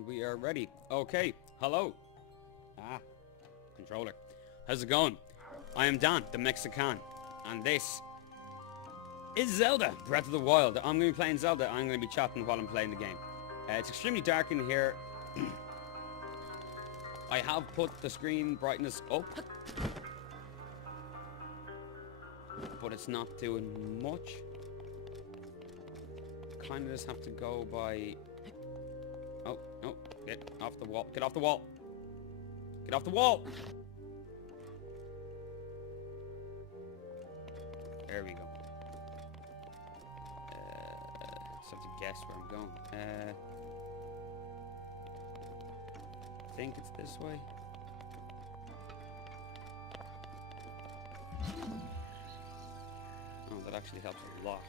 And we are ready. Okay, hello. Controller. How's it going? I am Dan, the Mexican, and this is Zelda, Breath of the Wild. I'm going to be playing Zelda. I'm going to be chatting while I'm playing the game. It's extremely dark in here. I have put the screen brightness up, but it's not doing much. Kind of just have to go by... Oh, no, get off the wall. Get off the wall. Get off the wall. There we go. Just have to guess where I'm going. I think it's this way. Oh, that actually helps a lot.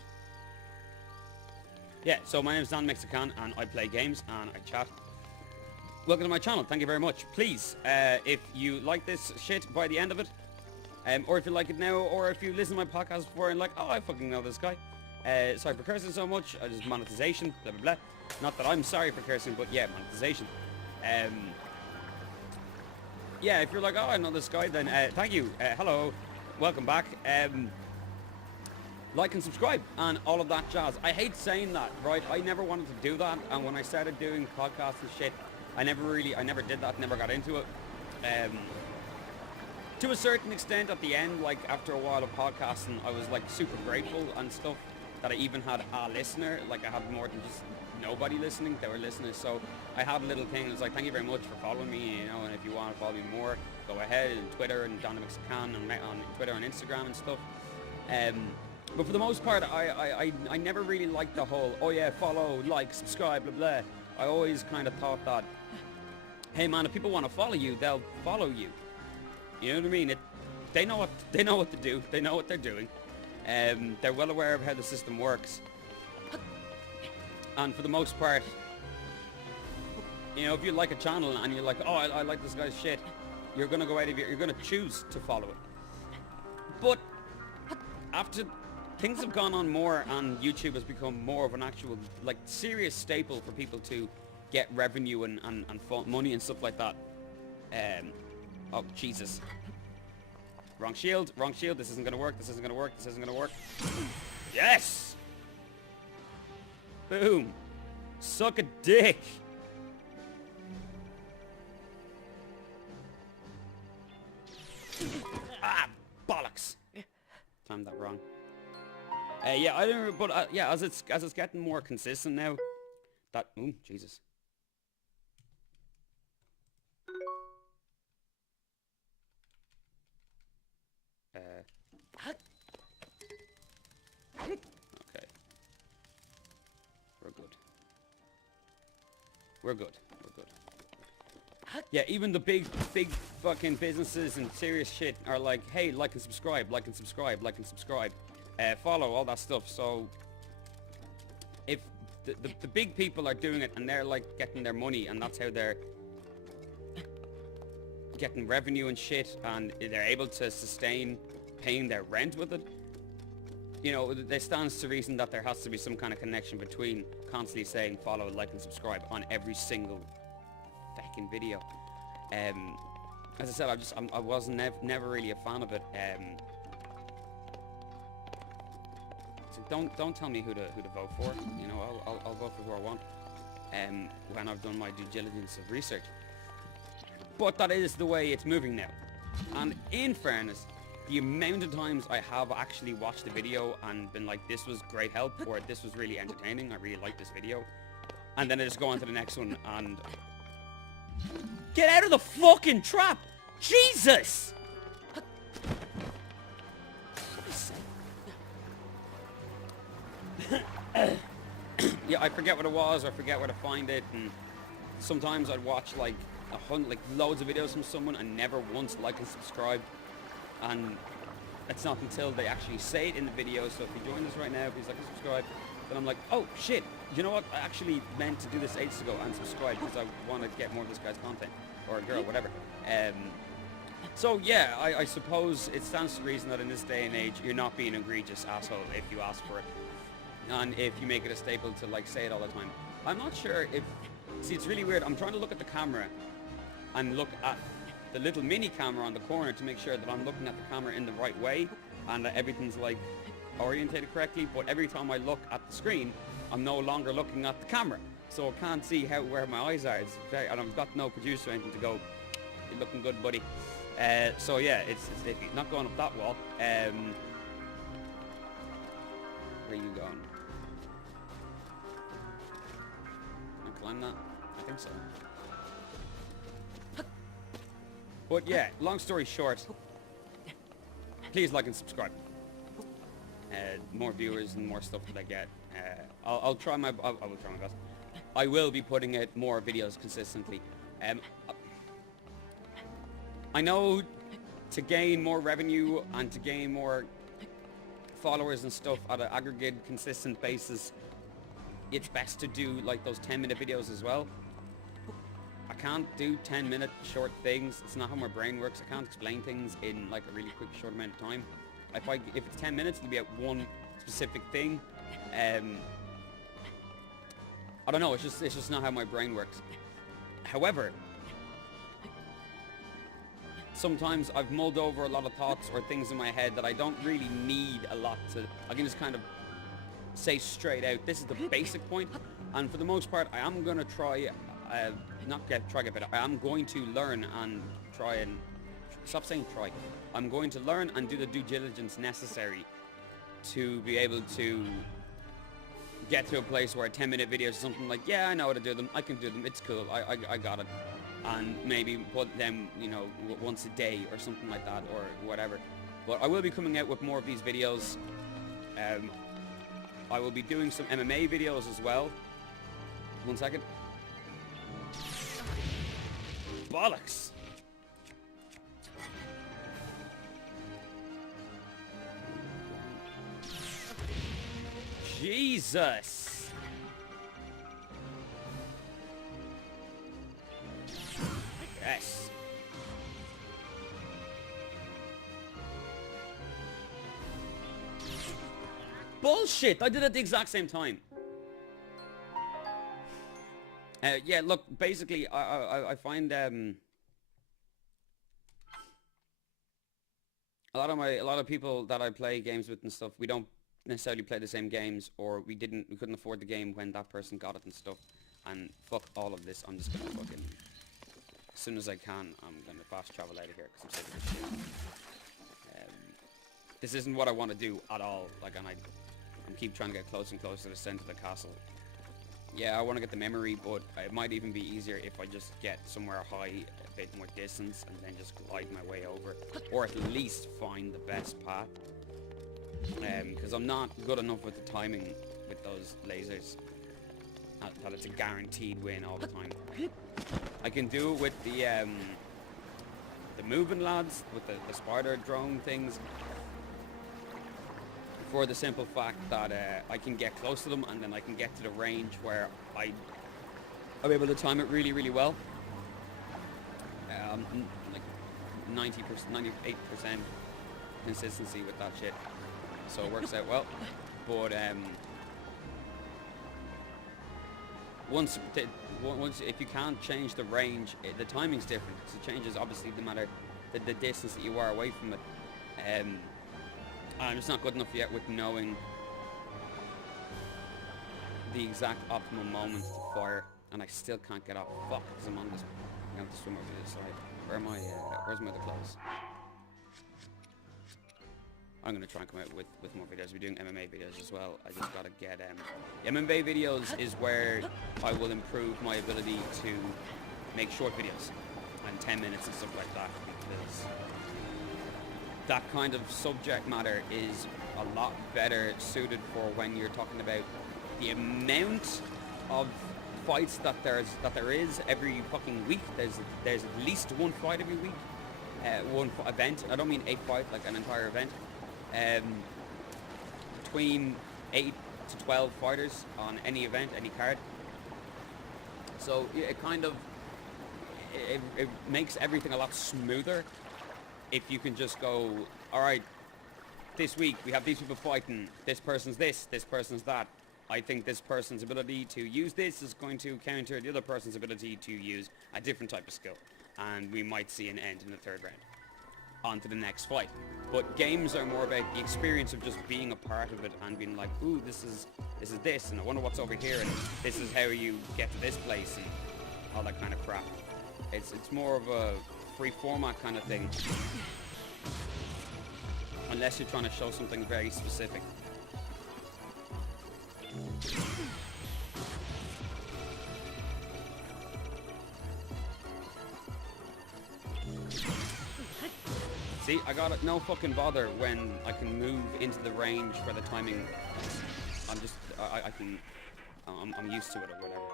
Yeah, so my name is Dan Mexican and I play games and I chat. Welcome to my channel. Thank you very much. Please, if you like this shit by the end of it, or if you like it now, or if you listen to my podcast before and like, oh, I fucking know this guy. Sorry for cursing so much. Just monetization, blah, blah, blah. Not that I'm sorry for cursing, but yeah, monetization. Yeah, if you're like, oh, I know this guy, then thank you. Hello. Welcome back. Like and subscribe and all of that jazz. I hate saying that, right? I never wanted to do that, and when I started doing podcasts and shit, I never did that, never got into it. To a certain extent at the end, like after a while of podcasting, I was like super grateful and stuff that I even had a listener. Like I had more than just nobody listening, they were listeners. So I had a little thing, it was like, thank you very much for following me, you know, and if you want to follow me more, go ahead, and Twitter and Dan Mexican and on Twitter and Instagram and stuff. But for the most part, I never really liked the whole, oh yeah, follow, like, subscribe, blah, blah. I always kind of thought that, hey man, if people want to follow you, they'll follow you. You know what I mean? They know what to do. They know what they're doing. They're well aware of how the system works. And for the most part, you know, if you like a channel and you're like, oh, I like this guy's shit, you're going to go out of you're going to choose to follow it. But after things have gone on more and YouTube has become more of an actual, like, serious staple for people to get revenue and money and stuff like that. Oh, Jesus. Wrong shield, wrong shield. This isn't going to work, this isn't going to work, this isn't going to work. Yes! Boom. Suck a dick. Ah, bollocks. Timed that wrong. Yeah, I don't. But yeah, as it's getting more consistent now, that Jesus. Okay. We're good. We're good. We're good. Yeah, even the big fucking businesses and serious shit are like, hey, like and subscribe, like and subscribe, like and subscribe. Follow, all that stuff. So if the big people are doing it and they're like getting their money and that's how they're getting revenue and shit and they're able to sustain paying their rent with it, you know, there stands to reason that there has to be some kind of connection between constantly saying follow, like and subscribe on every single fucking video. As I said, I was never really a fan of it. So don't tell me who to vote for. You know, I'll vote for who I want. When I've done my due diligence of research. But that is the way it's moving now. And in fairness, the amount of times I have actually watched the video and been like, this was great help, or this was really entertaining, I really like this video, and then I just go on to the next one and get out of the fucking trap! Jesus! Yeah, I forget what it was, or I forget where to find it, and sometimes I'd watch like loads of videos from someone and never once like and subscribe, and it's not until they actually say it in the video. So if you join us right now, please like and subscribe, then I'm like, oh shit, you know what, I actually meant to do this ages ago and subscribe because I want to get more of this guy's content, or girl, whatever. So yeah, I suppose it stands to reason that in this day and age you're not being an egregious asshole if you ask for it, and if you make it a staple to like say it all the time. I'm not sure if See, it's really weird. I'm trying to look at the camera and look at the little mini camera on the corner to make sure that I'm looking at the camera in the right way and that everything's like orientated correctly, but every time I look at the screen, I'm no longer looking at the camera, so I can't see where my eyes are. And I've got no producer or anything to go, you're looking good, buddy. So yeah, it's iffy. Not going up that wall. Where are you going? Can I climb that? I think so. But yeah, long story short, please like and subscribe. More viewers and more stuff that I get. I'll try my I will try my best. I will be putting out more videos consistently. I know to gain more revenue and to gain more followers and stuff at an aggregate consistent basis, it's best to do like those 10-minute videos as well. I can't do 10-minute short things. It's not how my brain works. I can't explain things in like a really quick short amount of time. If it's 10 minutes, it'll be at one specific thing. I don't know. It's just not how my brain works. However, sometimes I've mulled over a lot of thoughts or things in my head that I don't really need a lot to. I can just kind of say straight out, this is the basic point. And for the most part, I am gonna try. Get better. I am going to learn and try and stop saying try. I'm going to learn and do the due diligence necessary to be able to get to a place where a 10-minute video is something like, yeah, I know how to do them. I can do them. It's cool. I got it. And maybe put them, you know, once a day or something like that or whatever. But I will be coming out with more of these videos. I will be doing some MMA videos as well. One second. Bollocks! Jesus! Yes. Bullshit! I did it at the exact same time. Yeah, look, basically, I find a lot of people that I play games with and stuff, we don't necessarily play the same games, or we couldn't afford the game when that person got it and stuff. And fuck all of this. I'm just gonna fucking, as soon as I can, I'm gonna fast travel out of here because I'm sick of this shit. This isn't what I want to do at all. Like, and I'm keep trying to get closer and closer to the center of the castle. Yeah, I want to get the memory, but it might even be easier if I just get somewhere high, a bit more distance, and then just glide my way over, or at least find the best path. Because I'm not good enough with the timing with those lasers. That it's a guaranteed win all the time. I can do it with the moving lads, with the spider drone things, for the simple fact that I can get close to them and then I can get to the range where I'm able to time it really, really well. Like 90%, 98% consistency with that shit. So it works out well. But once if you can't change the range, the timing's different. So it changes obviously no matter the distance that you are away from it. I'm just not good enough yet with knowing the exact optimal moment to fire, and I still can't get off. Fuck, because I'm on this. I have to swim over to this side. Where am I? Where's my other clothes? I'm gonna try and come out with more videos. We're doing MMA videos as well. I just gotta get MMA videos is where I will improve my ability to make short videos and 10 minutes and stuff like that, because that kind of subject matter is a lot better suited for when you're talking about the amount of fights that there is every fucking week. There's at least one fight every week, one event. I don't mean a fight, like an entire event. Between 8 to 12 fighters on any event, any card. So it kind of it makes everything a lot smoother if you can just go, all right, this week we have these people fighting, this person's this person's that, I think this person's ability to use this is going to counter the other person's ability to use a different type of skill. And we might see an end in the third round. On to the next fight. But games are more about the experience of just being a part of it and being like, ooh, this is this, and I wonder what's over here, and this is how you get to this place, and all that kind of crap. It's more of a free format kind of thing. Unless you're trying to show something very specific. See, I got it. No fucking bother when I can move into the range for the timing. I'm used to it or whatever.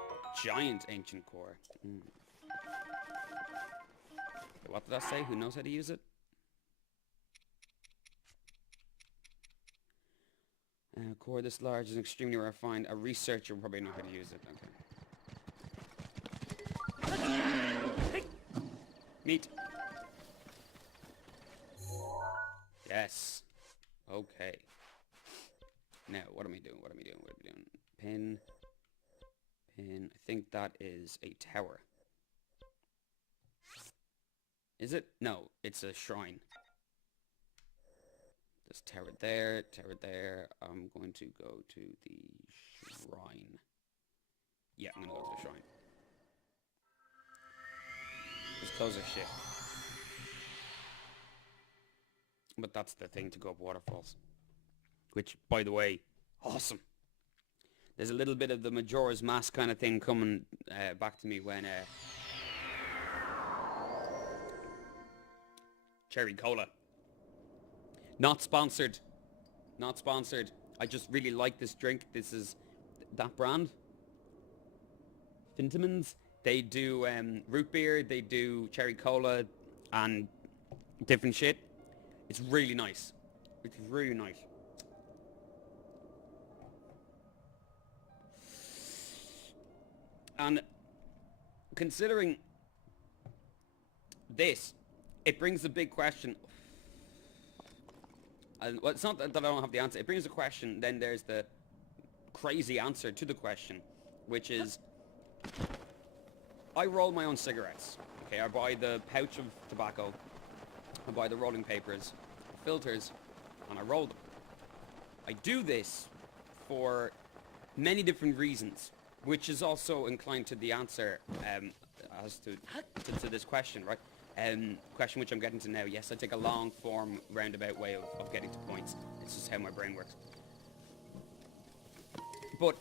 Giant ancient core. What did I say? Who knows how to use it? A core this large is extremely refined. A researcher will probably know how to use it. Okay. Meat. Yes. Okay. Now, what am I doing? Pin. I think that is a tower. Is it? No, it's a shrine. There's tower there. I'm going to go to the shrine. Yeah, I'm going to go to the shrine. Just close our shit. But that's the thing to go up waterfalls. Which, by the way, awesome. There's a little bit of the Majora's Mask kind of thing coming back to me when Cherry Cola. Not sponsored. I just really like this drink. This is that brand. Fintemans. They do root beer, they do cherry cola, and different shit. It's really nice. It's really nice. And considering this, it brings a big question. And well, it's not that I don't have the answer. It brings a question, then there's the crazy answer to the question, which is, I roll my own cigarettes. Okay, I buy the pouch of tobacco, I buy the rolling papers, the filters, and I roll them. I do this for many different reasons, which is also inclined to the answer as to this question, right? Question which I'm getting to now. Yes, I take a long form, roundabout way of getting to points. It's just how my brain works. But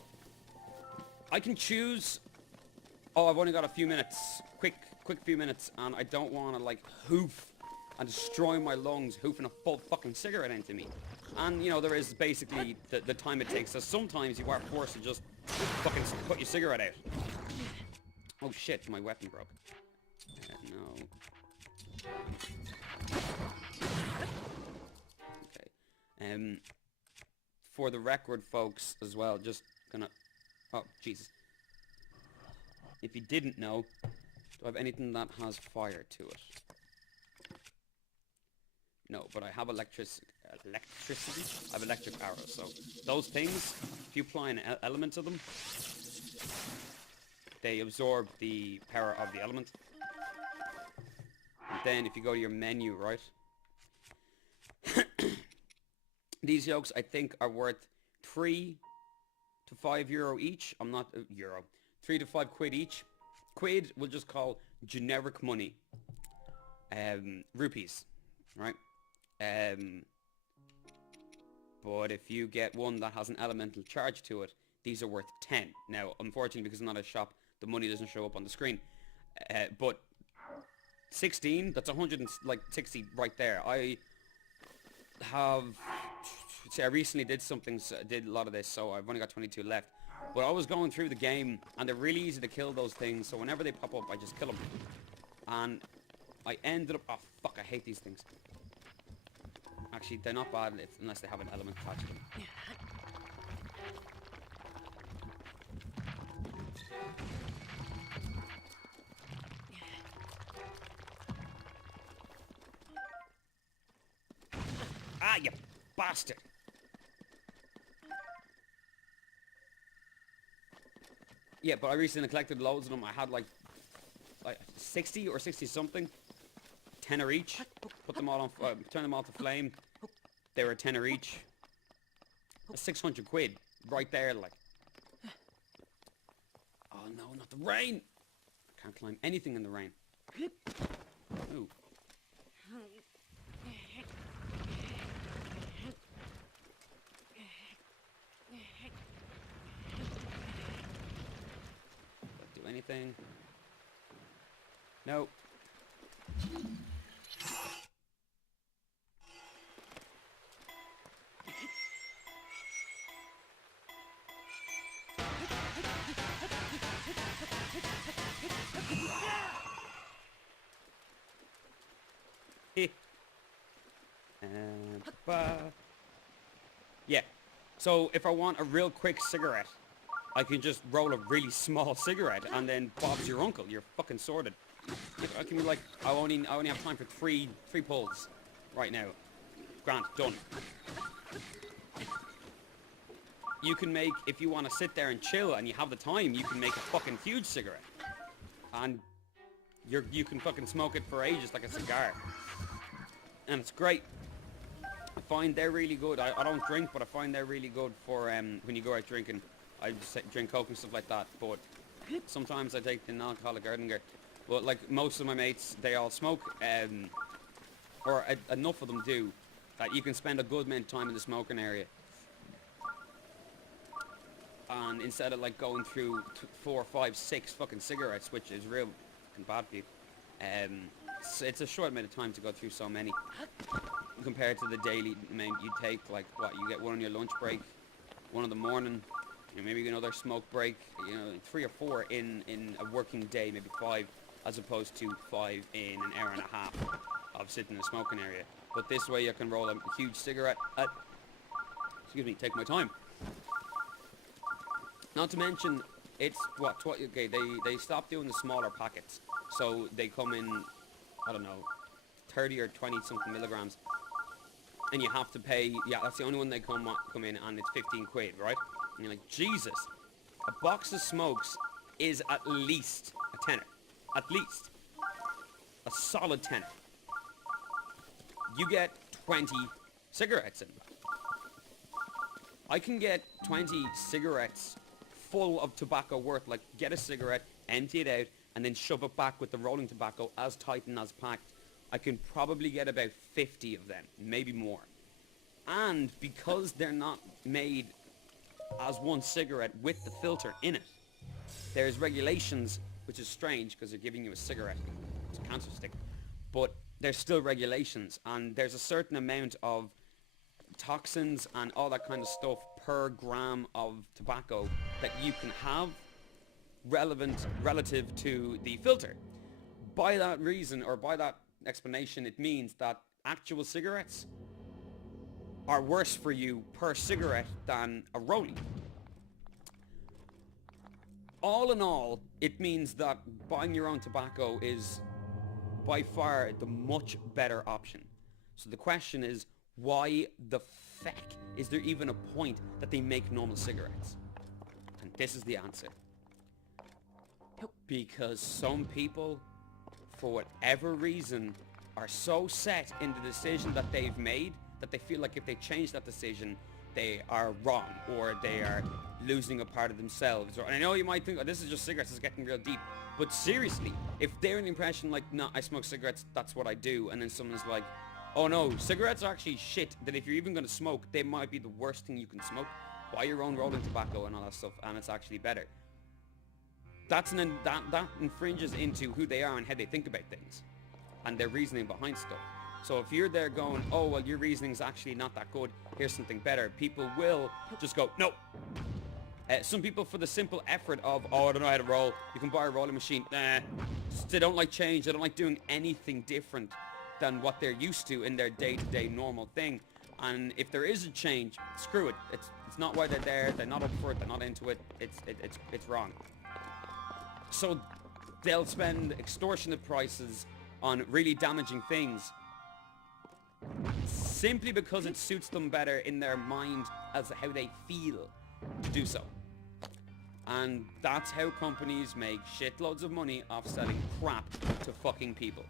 I can choose. Oh, I've only got a few minutes. Quick few minutes, and I don't want to like hoof and destroy my lungs hoofing a full fucking cigarette into me. And you know, there is basically the time it takes. So sometimes you are forced to just fucking put your cigarette out. Oh shit, my weapon broke. No. Okay. For the record, folks, as well, just gonna... Oh, Jesus. If you didn't know, do I have anything that has fire to it? No, but I have electricity. I have electric arrows, so those things, if you apply an element to them, they absorb the power of the element. And then if you go to your menu, right? These yolks, I think, are worth 3 to 5 euro each. I'm not... euro. 3 to 5 quid each. Quid we'll just call generic money. Rupees. Right? But if you get one that has an elemental charge to it, these are worth 10. Now, unfortunately, because I'm not a shop, the money doesn't show up on the screen. But 16, that's 160 right there. I have... See, I recently did a lot of this, so I've only got 22 left. But I was going through the game, and they're really easy to kill, those things, so whenever they pop up, I just kill them. And I ended up... Oh, fuck, I hate these things. Actually, they're not bad unless they have an element attached to them. Ah, you bastard! Yeah, but I recently collected loads of them. I had like 60 or 60 something. Tenner each. Put them all on, turn them all to flame. They were a tenner each. 600 quid right there, like. Oh no, not the rain! Can't climb anything in the rain. Ooh. Do anything? No. Yeah. So if I want a real quick cigarette, I can just roll a really small cigarette and then Bob's your uncle. You're fucking sorted. I can be like, I only have time for three pulls right now. Grant, done. You can make, if you want to sit there and chill and you have the time, you can make a fucking huge cigarette. And you can fucking smoke it for ages like a cigar. And it's great. I find they're really good. I don't drink, but I find they're really good for when you go out drinking. I just drink Coke and stuff like that, but sometimes I take the non-alcoholic Erdinger. But like most of my mates, they all smoke, or enough of them do, that you can spend a good amount of time in the smoking area. And instead of like going through 4, 5, 6 fucking cigarettes, which is real fucking bad for you, it's a short amount of time to go through so many compared to the daily amount you take. Like what, you get one on your lunch break, one in the morning, you know, maybe another smoke break, you know, 3 or 4 in a working day, maybe 5, as opposed to 5 in an hour and a half of sitting in a smoking area. But this way you can roll a huge cigarette at, excuse me, take my time. Not to mention, it's what, okay, they stopped doing the smaller packets, so they come in, I don't know, 30 or 20 something milligrams, and you have to pay, yeah, that's the only one they come in, and it's 15 quid, right? And you're like, Jesus, a box of smokes is at least a tenner, at least a solid tenner. You get 20 cigarettes in. I can get 20 cigarettes full of tobacco worth, like get a cigarette, empty it out, and then shove it back with the rolling tobacco as tight and as packed. I can probably get about 50 of them, maybe more. And because they're not made as one cigarette with the filter in it, there's regulations, which is strange because they're giving you a cigarette. It's a cancer stick. But there's still regulations, and there's a certain amount of toxins and all that kind of stuff per gram of tobacco that you can have relative to the filter. By that reason, or by that explanation, it means that actual cigarettes are worse for you per cigarette than a rollie. All in all, it means that buying your own tobacco is by far the much better option. So the question is, why the feck is there even a point that they make normal cigarettes? And this is the answer. Because some people, for whatever reason, are so set in the decision that they've made that they feel like if they change that decision, they are wrong, or they are losing a part of themselves. And I know you might think, oh, this is just cigarettes, it's getting real deep. But seriously, if they're in the impression like, no, I smoke cigarettes, that's what I do, and then someone's like, oh no, cigarettes are actually shit, that if you're even going to smoke, they might be the worst thing you can smoke. Buy your own rolling tobacco and all that stuff, and it's actually better. That infringes into who they are and how they think about things, and their reasoning behind stuff. So if you're there going, oh, well, your reasoning's actually not that good, here's something better, people will just go, no. Some people, for the simple effort of, oh, I don't know how to roll, you can buy a rolling machine. Nah, they don't like change, they don't like doing anything different than what they're used to in their day-to-day normal thing. And if there is a change, screw it. It's not why they're there, they're not up for it, they're not into it, it's wrong. So they'll spend extortionate prices on really damaging things simply because it suits them better in their mind as how they feel to do so. And that's how companies make shitloads of money off selling crap to fucking people.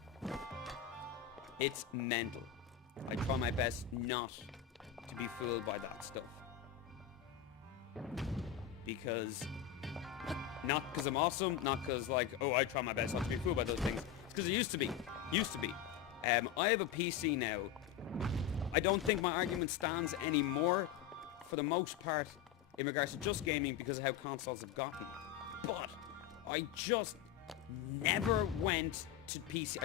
It's mental. I try my best not to be fooled by that stuff. Because, not because I'm awesome, not because like, oh, I try my best not to be fooled by those things. It's because it used to be. I have a PC now. I don't think my argument stands anymore, for the most part, in regards to just gaming because of how consoles have gotten. But I just never went to PC.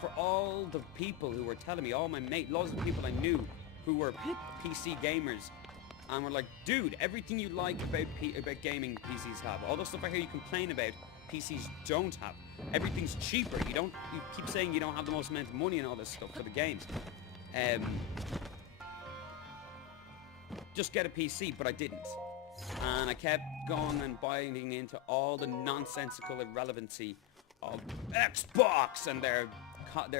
For all the people who were telling me, all my mates, loads of people I knew who were PC gamers, and were like, dude, everything you like about gaming, PCs have. All the stuff I hear you complain about, PCs don't have. Everything's cheaper. You keep saying you don't have the most amount of money and all this stuff for the games. Just get a PC, but I didn't. And I kept going and buying into all the nonsensical irrelevancy of Xbox and their what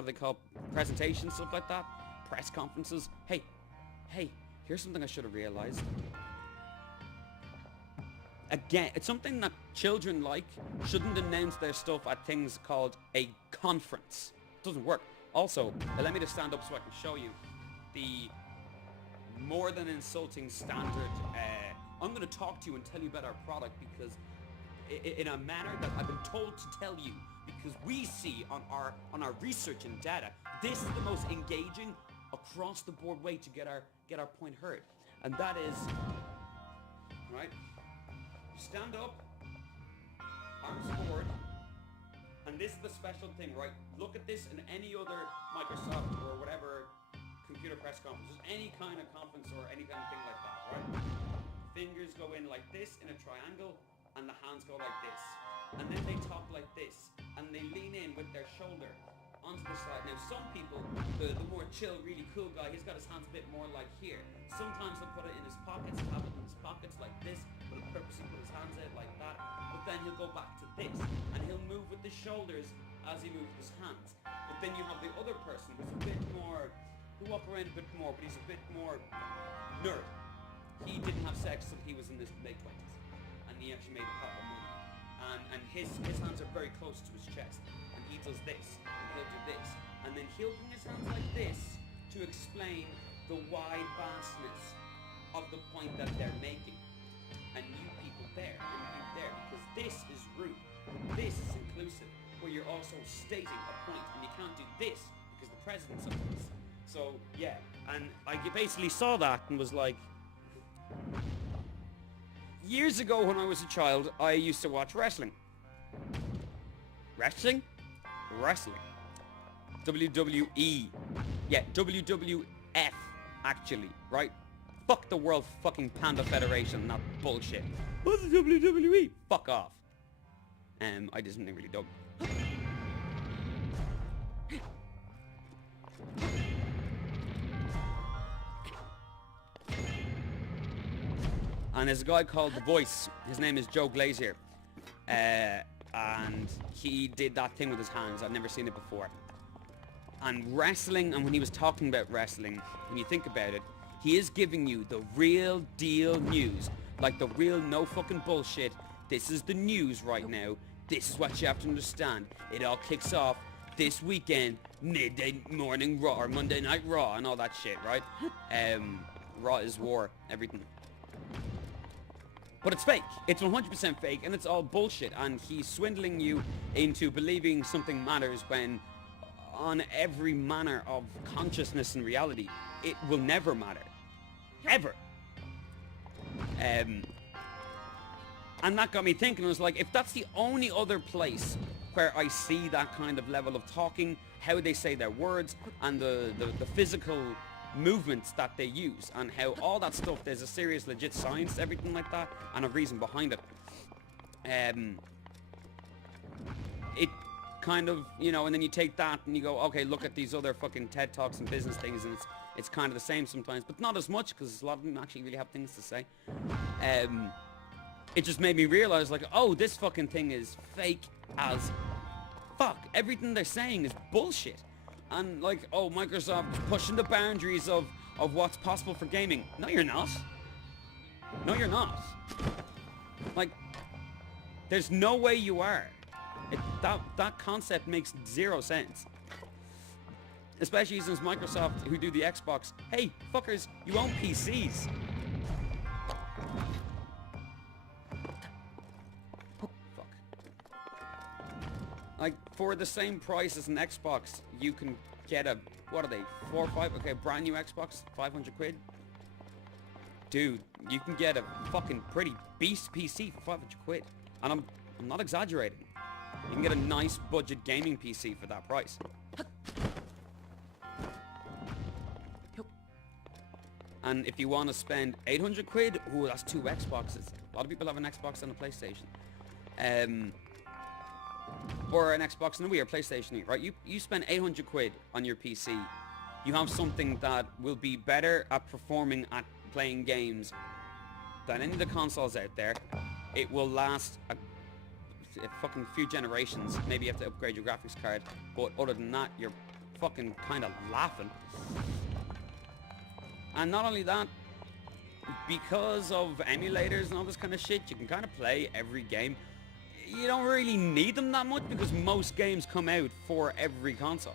do they call presentations, stuff like that, press conferences. Hey, here's something I should have realized. Again, it's something that children shouldn't announce their stuff at things called a conference. It doesn't work. Also, let me just stand up so I can show you the more than insulting standard. I'm going to talk to you and tell you about our product because in a manner that I've been told to tell you, because we see on our research and data, this is the most engaging across the board way to get our point heard. And that is, right, you stand up, arms forward, and this is the special thing, right? Look at this in any other Microsoft or whatever computer press conference, just any kind of conference or any kind of thing like that, right? Fingers go in like this in a triangle, and the hands go like this. And then they talk like this, and they lean in with their shoulder onto the side. Now some people, the more chill, really cool guy, he's got his hands a bit more like here. Sometimes he'll put it in his pockets, have it in his pockets like this, but he'll purposely put his hands out like that. But then he'll go back to this, and he'll move with the shoulders as he moves his hands. But then you have the other person who's a bit more, who walk around a bit more, but he's a bit more nerd. He didn't have sex until he was in his late 20s, and he actually made a pot of money. And his hands are very close to his chest, and he does this, and he'll do this, and then he'll bring his hands like this to explain the wide vastness of the point that they're making. And you people there, and you there, because this is rude, this is inclusive, where you're also stating a point, and you can't do this because the president's of this. So yeah, and I basically saw that and was like, years ago when I was a child, I used to watch wrestling. Wrestling? WWE. Yeah, WWF, actually, right? Fuck the World fucking Panda Federation, that bullshit. What's the WWE? Fuck off. I did something really dumb. And there's a guy called The Voice. His name is Joe Glazier. And he did that thing with his hands. I've never seen it before. And wrestling, and when he was talking about wrestling, when you think about it, he is giving you the real deal news. Like the real no fucking bullshit. This is the news right now. This is what you have to understand. It all kicks off this weekend, midday morning Raw, or Monday Night Raw, and all that shit, right? Raw is war, everything. But it's fake. It's 100% fake, and it's all bullshit. And he's swindling you into believing something matters when on every manner of consciousness and reality, it will never matter. Ever. And that got me thinking. I was like, if that's the only other place where I see that kind of level of talking, how they say their words, and the physical movements that they use, and how all that stuff, there's a serious legit science, everything like that, and a reason behind it. It kind of, you know, and then you take that and you go, okay, look at these other fucking TED Talks and business things, and it's kind of the same sometimes, but not as much, because a lot of them actually really have things to say. It just made me realize, like, oh, this fucking thing is fake as fuck. Everything they're saying is bullshit. And like, oh, Microsoft pushing the boundaries of what's possible for gaming. No, you're not. No, you're not. Like, there's no way you are. That concept makes zero sense. Especially since Microsoft, who do the Xbox, hey, fuckers, you own PCs. Fuck. Like, for the same price as an Xbox, you can get a, what are they, 4 or 5, okay, brand new Xbox, 500 quid. Dude, you can get a fucking pretty beast PC for 500 quid. And I'm not exaggerating. You can get a nice budget gaming PC for that price. And if you want to spend 800 quid, ooh, that's 2 Xboxes. A lot of people have an Xbox and a PlayStation. Or an Xbox and a Wii or PlayStation, right? You spend 800 quid on your PC. You have something that will be better at performing at playing games than any of the consoles out there. It will last a fucking few generations. Maybe you have to upgrade your graphics card. But other than that, you're fucking kind of laughing. And not only that, because of emulators and all this kind of shit, you can kind of play every game. You don't really need them that much because most games come out for every console.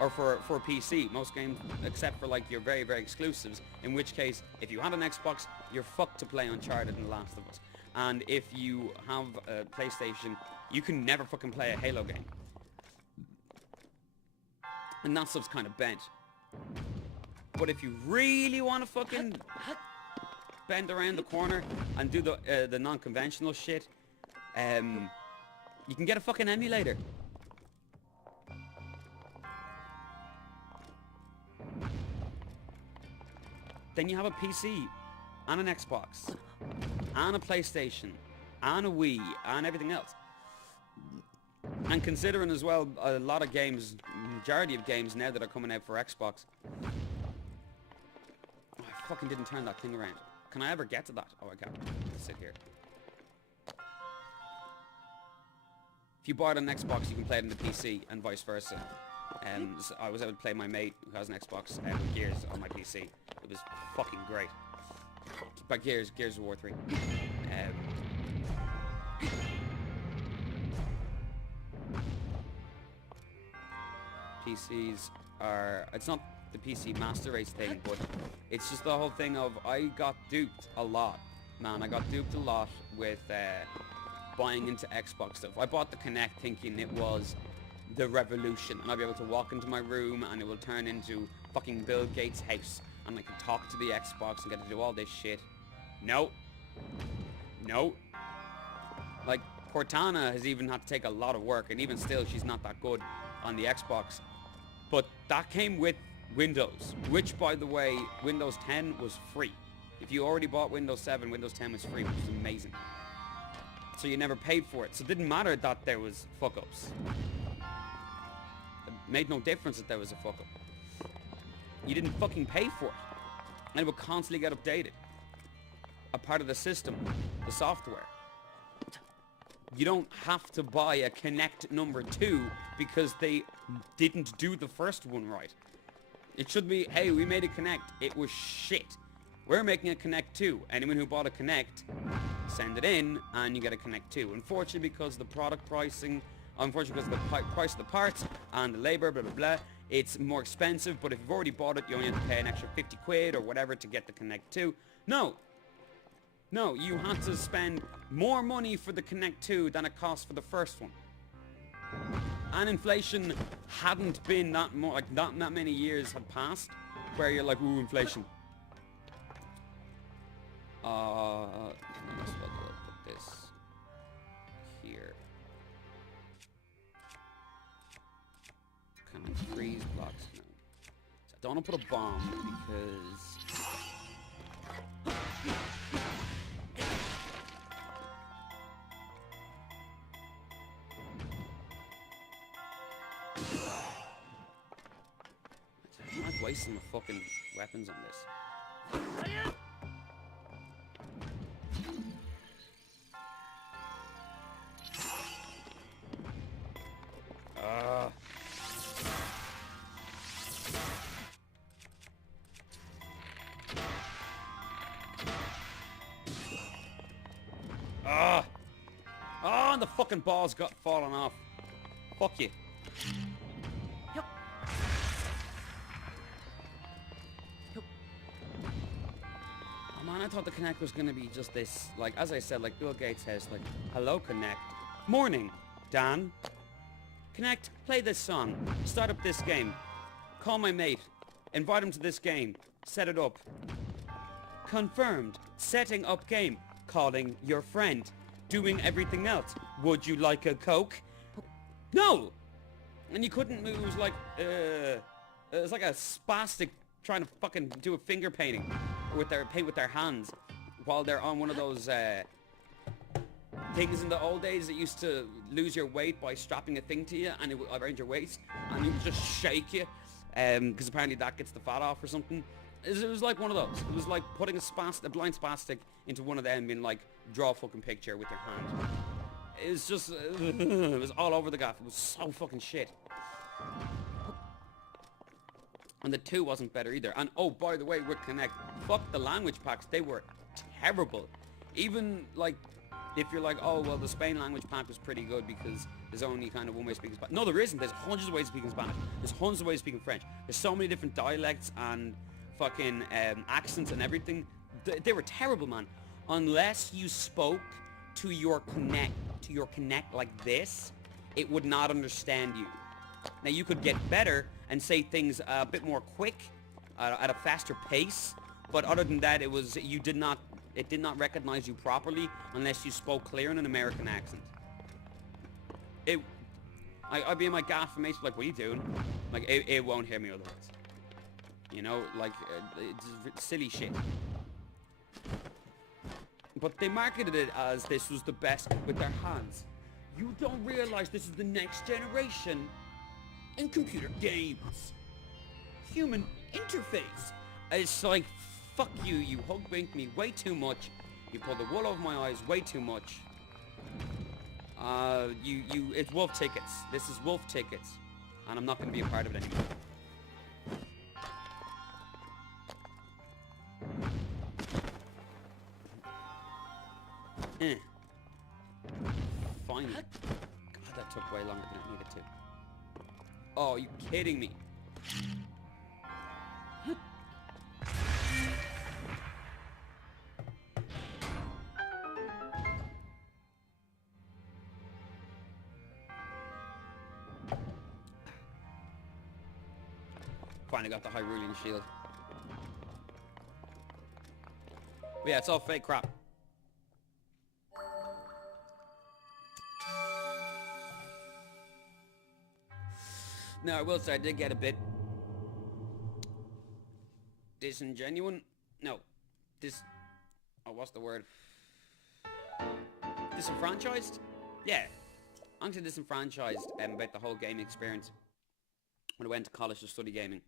Or for PC. Most games, except for like your very, very exclusives. In which case, if you had an Xbox, you're fucked to play Uncharted and The Last of Us. And if you have a PlayStation, you can never fucking play a Halo game. And that stuff's kind of bent. But if you really want to fucking bend around the corner and do the non-conventional shit, you can get a fucking emulator. Then you have a PC and an Xbox and a PlayStation and a Wii and everything else. And considering as well a lot of games, majority of games now that are coming out for Xbox. Oh, I fucking didn't turn that thing around. Can I ever get to that? Oh, I can't. Sit here. If you bought an Xbox, you can play it on the PC and vice versa. So I was able to play my mate who has an Xbox with Gears on my PC. It was fucking great. But Gears of War 3. PCs are... It's not the PC Master Race thing, but it's just the whole thing of I got duped a lot. Man, I got duped a lot with buying into Xbox stuff. I bought the Kinect thinking it was the revolution, and I'll be able to walk into my room and it will turn into fucking Bill Gates' house, and I can talk to the Xbox and get to do all this shit. No. No. Like, Cortana has even had to take a lot of work, and even still she's not that good on the Xbox. But that came with Windows, which, by the way, Windows 10 was free. If you already bought Windows 7, Windows 10 was free, which is amazing. So you never paid for it. So it didn't matter that there was fuck-ups. It made no difference that there was a fuck-up. You didn't fucking pay for it. And it would constantly get updated. A part of the system, the software. You don't have to buy a Kinect number 2 because they didn't do the first one right. It should be, hey, we made a Kinect. It was shit. We're making a Kinect 2. Anyone who bought a Kinect, send it in and you get a Kinect 2. Unfortunately, because the product pricing, unfortunately because of the price of the parts and the labor, blah, blah, blah, it's more expensive. But if you've already bought it, you only have to pay an extra 50 quid or whatever to get the Kinect 2. No. No, you had to spend more money for the Kinect 2 than it cost for the first one. And inflation hadn't been that more, like not that many years had passed where you're like, ooh, inflation. I guess I'll put this here. Can I freeze blocks? No. So I don't want to put a bomb because... I'm not wasting my fucking weapons on this. fucking balls got fallen off. Fuck you. Yup. Oh man, I thought the Kinect was gonna be just this, like, as I said, like Bill Gates' house, like, hello Kinect. Morning, Dan. Kinect, play this song. Start up this game. Call my mate. Invite him to this game. Set it up. Confirmed. Setting up game. Calling your friend. Doing everything else. Would you like a Coke? No! And you couldn't move. It was like, it was like a spastic trying to fucking do a finger painting with their paint with their hands while they're on one of those things in the old days that used to lose your weight by strapping a thing to you and it would around your waist and it would just shake you because apparently that gets the fat off or something. It was like one of those. It was like putting a blind spastic into one of them and being like, draw a fucking picture with your hand. It was just, it was all over the gaff. It was so fucking shit. And the 2 wasn't better either. And oh, by the way, with Kinect, fuck the language packs. They were terrible. Even like, if you're like, oh, well, the Spain language pack was pretty good because there's only kind of one way of speaking Spanish. No, there isn't. There's hundreds of ways of speaking Spanish. There's hundreds of ways of speaking French. There's so many different dialects and fucking accents and everything. They were terrible, man. Unless you spoke to your Kinect like this, it would not understand you. Now, you could get better and say things a bit more quick, at a faster pace, but other than that, it did not recognize you properly unless you spoke clear in an American accent. I'd be in my gaff and mates like, what are you doing? Like, it won't hear me otherwise. You know, like, it's silly shit. But they marketed it as this was the best with their hands. You don't realize this is the next generation in computer games. Human interface. It's like, fuck you, you hug-winked me way too much. You pulled the wool over my eyes way too much. It's wolf tickets. This is wolf tickets. And I'm not going to be a part of it anymore. Finally. God, that took way longer than it needed to. Oh, are you kidding me? Finally got the Hyrulean shield. But yeah, it's all fake crap. Now, I will say I did get a bit disingenuous. No. Oh, what's the word? Disenfranchised? Yeah. I'm disenfranchised about the whole gaming experience when I went to college to study gaming.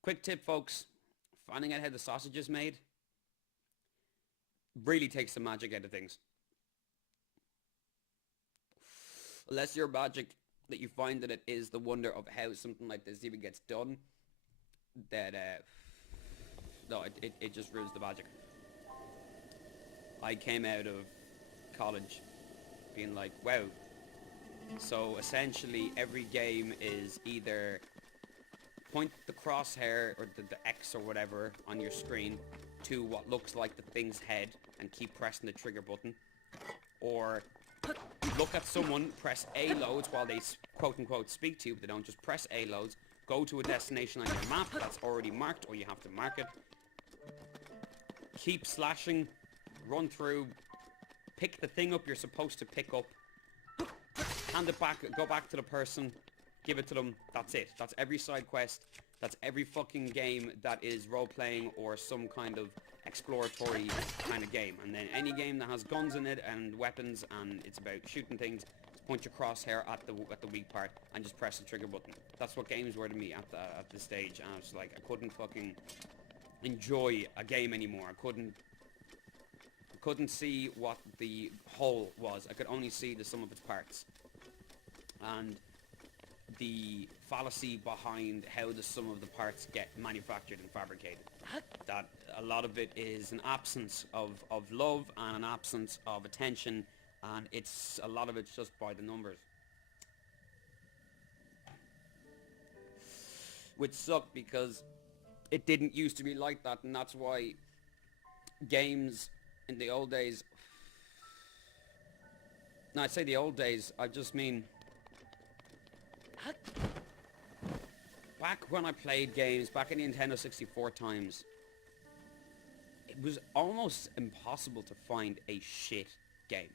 Quick tip, folks. Finding out how the sausage is made really takes the magic out of things. Unless you're magic that you find that it is the wonder of how something like this even gets done, that no, it just ruins the magic. I came out of college being like, wow, so essentially every game is either point the crosshair or the X or whatever on your screen to what looks like the thing's head and keep pressing the trigger button, or look at someone, press A loads while they quote-unquote speak to you, but they don't, just press A loads, go to a destination on your map that's already marked, or you have to mark it, keep slashing, run through, pick the thing up you're supposed to pick up, hand it back, go back to the person, give it to them, that's it. That's every side quest, that's every fucking game that is role-playing or some kind of exploratory kind of game. And then any game that has guns in it and weapons and it's about shooting things, point your crosshair at the weak part and just press the trigger button. That's what games were to me at this stage, and I was like, I couldn't fucking enjoy a game anymore. I couldn't see what the whole was. I could only see the sum of its parts. And the fallacy behind how the sum of the parts get manufactured and fabricated. That a lot of it is an absence of love and an absence of attention and a lot of it's just by the numbers. Which sucked because it didn't used to be like that, and that's why games in the old days... No, I say the old days, I just mean... Back when I played games, back in the Nintendo 64 times, it was almost impossible to find a shit game.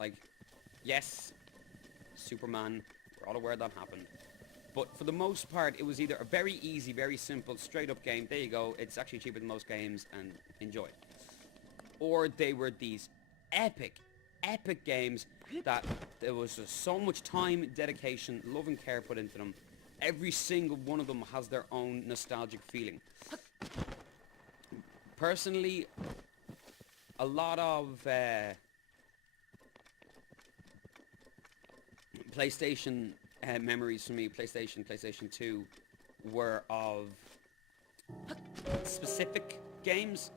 Like, yes, Superman, we're all aware that happened. But for the most part, it was either a very easy, very simple, straight-up game. There you go. It's actually cheaper than most games, and enjoy it. Or they were these epic games that there was just so much time, dedication, love and care put into them. Every single one of them has their own nostalgic feeling. Personally, a lot of PlayStation memories for me, PlayStation 2, were of specific games.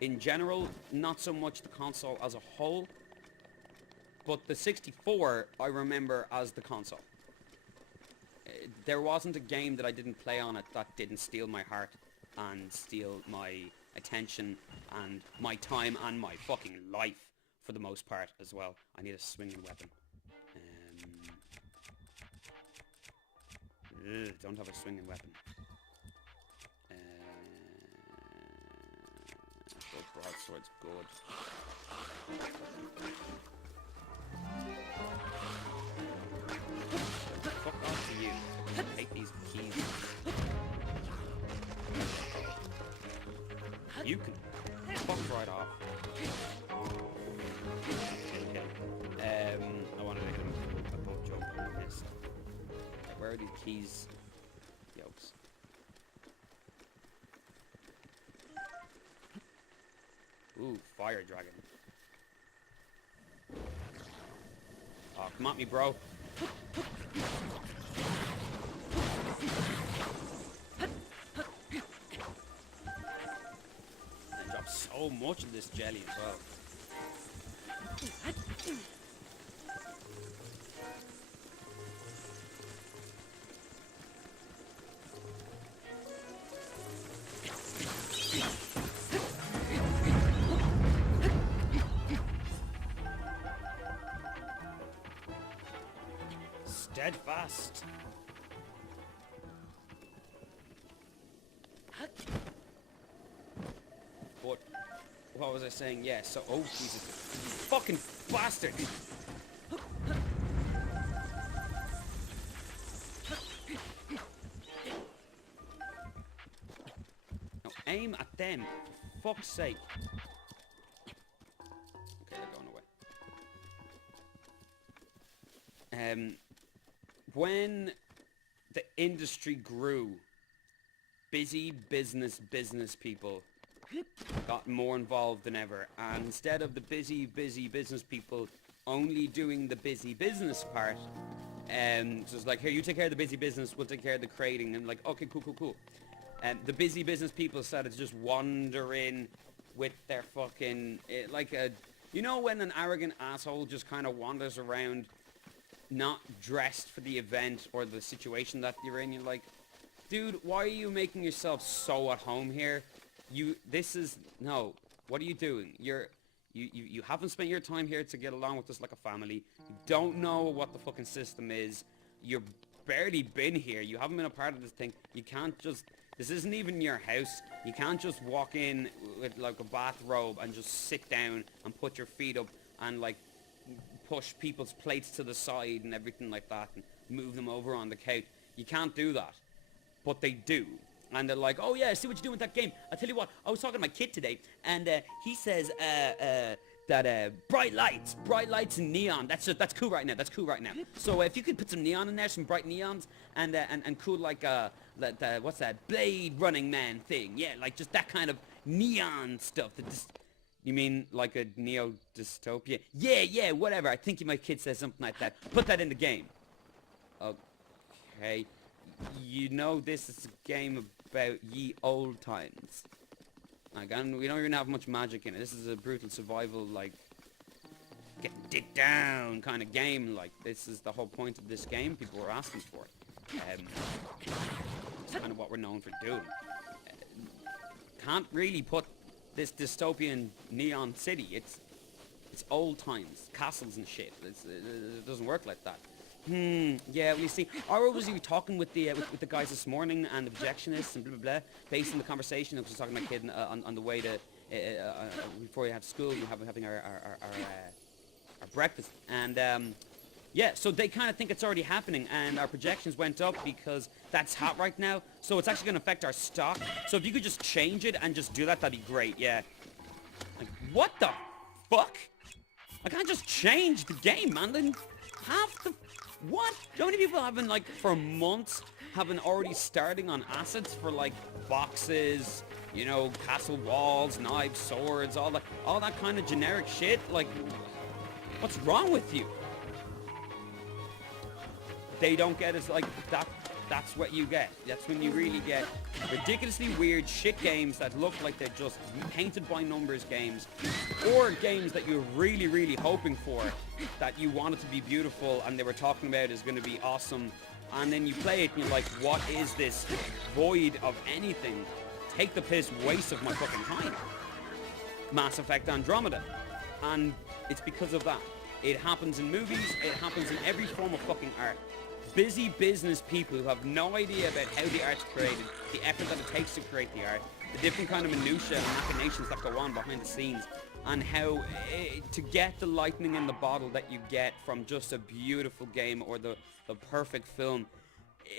In general, not so much the console as a whole, but the 64 I remember as the console. There wasn't a game that I didn't play on it that didn't steal my heart and steal my attention and my time and my fucking life for the most part as well. I need a swinging weapon. Don't have a swinging weapon. Those broadswords good. Fuck off to you. I hate these keys. You can fuck right off. Okay. I wanted to hit him with a boat jump and I missed. Where are these keys? Yokes. Ooh, fire dragon. Oh, come at me, bro. I dropped so much of this jelly as well. Steadfast. But what was I saying? Yeah, so oh Jesus. Fucking bastard. Now aim at them, for fuck's sake. Okay, they're going away. When the industry grew, busy business people got more involved than ever. And instead of the busy business people only doing the busy business part, so it's like, here, you take care of the busy business, we'll take care of the creating. And like, okay, cool. And the busy business people started to just wander in with their fucking, you know when an arrogant asshole just kind of wanders around not dressed for the event or the situation that you're in? You're like, dude, why are you making yourself so at home here? No, what are you doing? You haven't spent your time here to get along with us like a family. You don't know what the fucking system is. You've barely been here. You haven't been a part of this thing. You can't just, this isn't even your house. You can't just walk in with like a bathrobe and just sit down and put your feet up and like push people's plates to the side and everything like that and move them over on the couch. You can't do that. But they do. And they're like, oh yeah, see what you're doing with that game. I'll tell you what, I was talking to my kid today, and he says that bright lights and neon, that's cool right now, So if you could put some neon in there, some bright neons, and cool like, what's that, Blade Running Man thing, yeah, like just that kind of neon stuff that just... You mean like a neo-dystopia? Yeah, whatever. I think my kid says something like that. Put that in the game. Okay. You know this is a game about ye old times. Like, we don't even have much magic in it. This is a brutal survival, like, getting dick down kind of game. Like, this is the whole point of this game. People were asking for it. It's kind of what we're known for doing. Can't really put this dystopian neon city. It's old times, castles and shit. It doesn't work like that. Yeah, we see. Or was he talking with the guys this morning and the projectionists and blah blah blah, based on the conversation. I was talking to my kid on the way to before we have school. We have having our breakfast, and yeah, so they kind of think it's already happening, and our projections went up because that's hot right now. So it's actually going to affect our stock. So if you could just change it and just do that, that'd be great. Yeah. Like, what the fuck? I can't just change the game, man. Then half the... What? How many people have been, like, for months, have been already starting on assets for, like, boxes, you know, castle walls, knives, swords, all that kind of generic shit? Like, what's wrong with you? They don't get it, like, that's what you get. That's when you really get ridiculously weird shit games that look like they're just painted by numbers games, or games that you're really, really hoping for, that you want it to be beautiful and they were talking about is going to be awesome, and then you play it and you're like, what is this void of anything? Take the piss waste of my fucking time. Mass Effect Andromeda. And it's because of that. It happens in movies, it happens in every form of fucking art. Busy business people who have no idea about how the art's created, the effort that it takes to create the art, the different kind of minutiae and machinations that go on behind the scenes, and how to get the lightning in the bottle that you get from just a beautiful game or the perfect film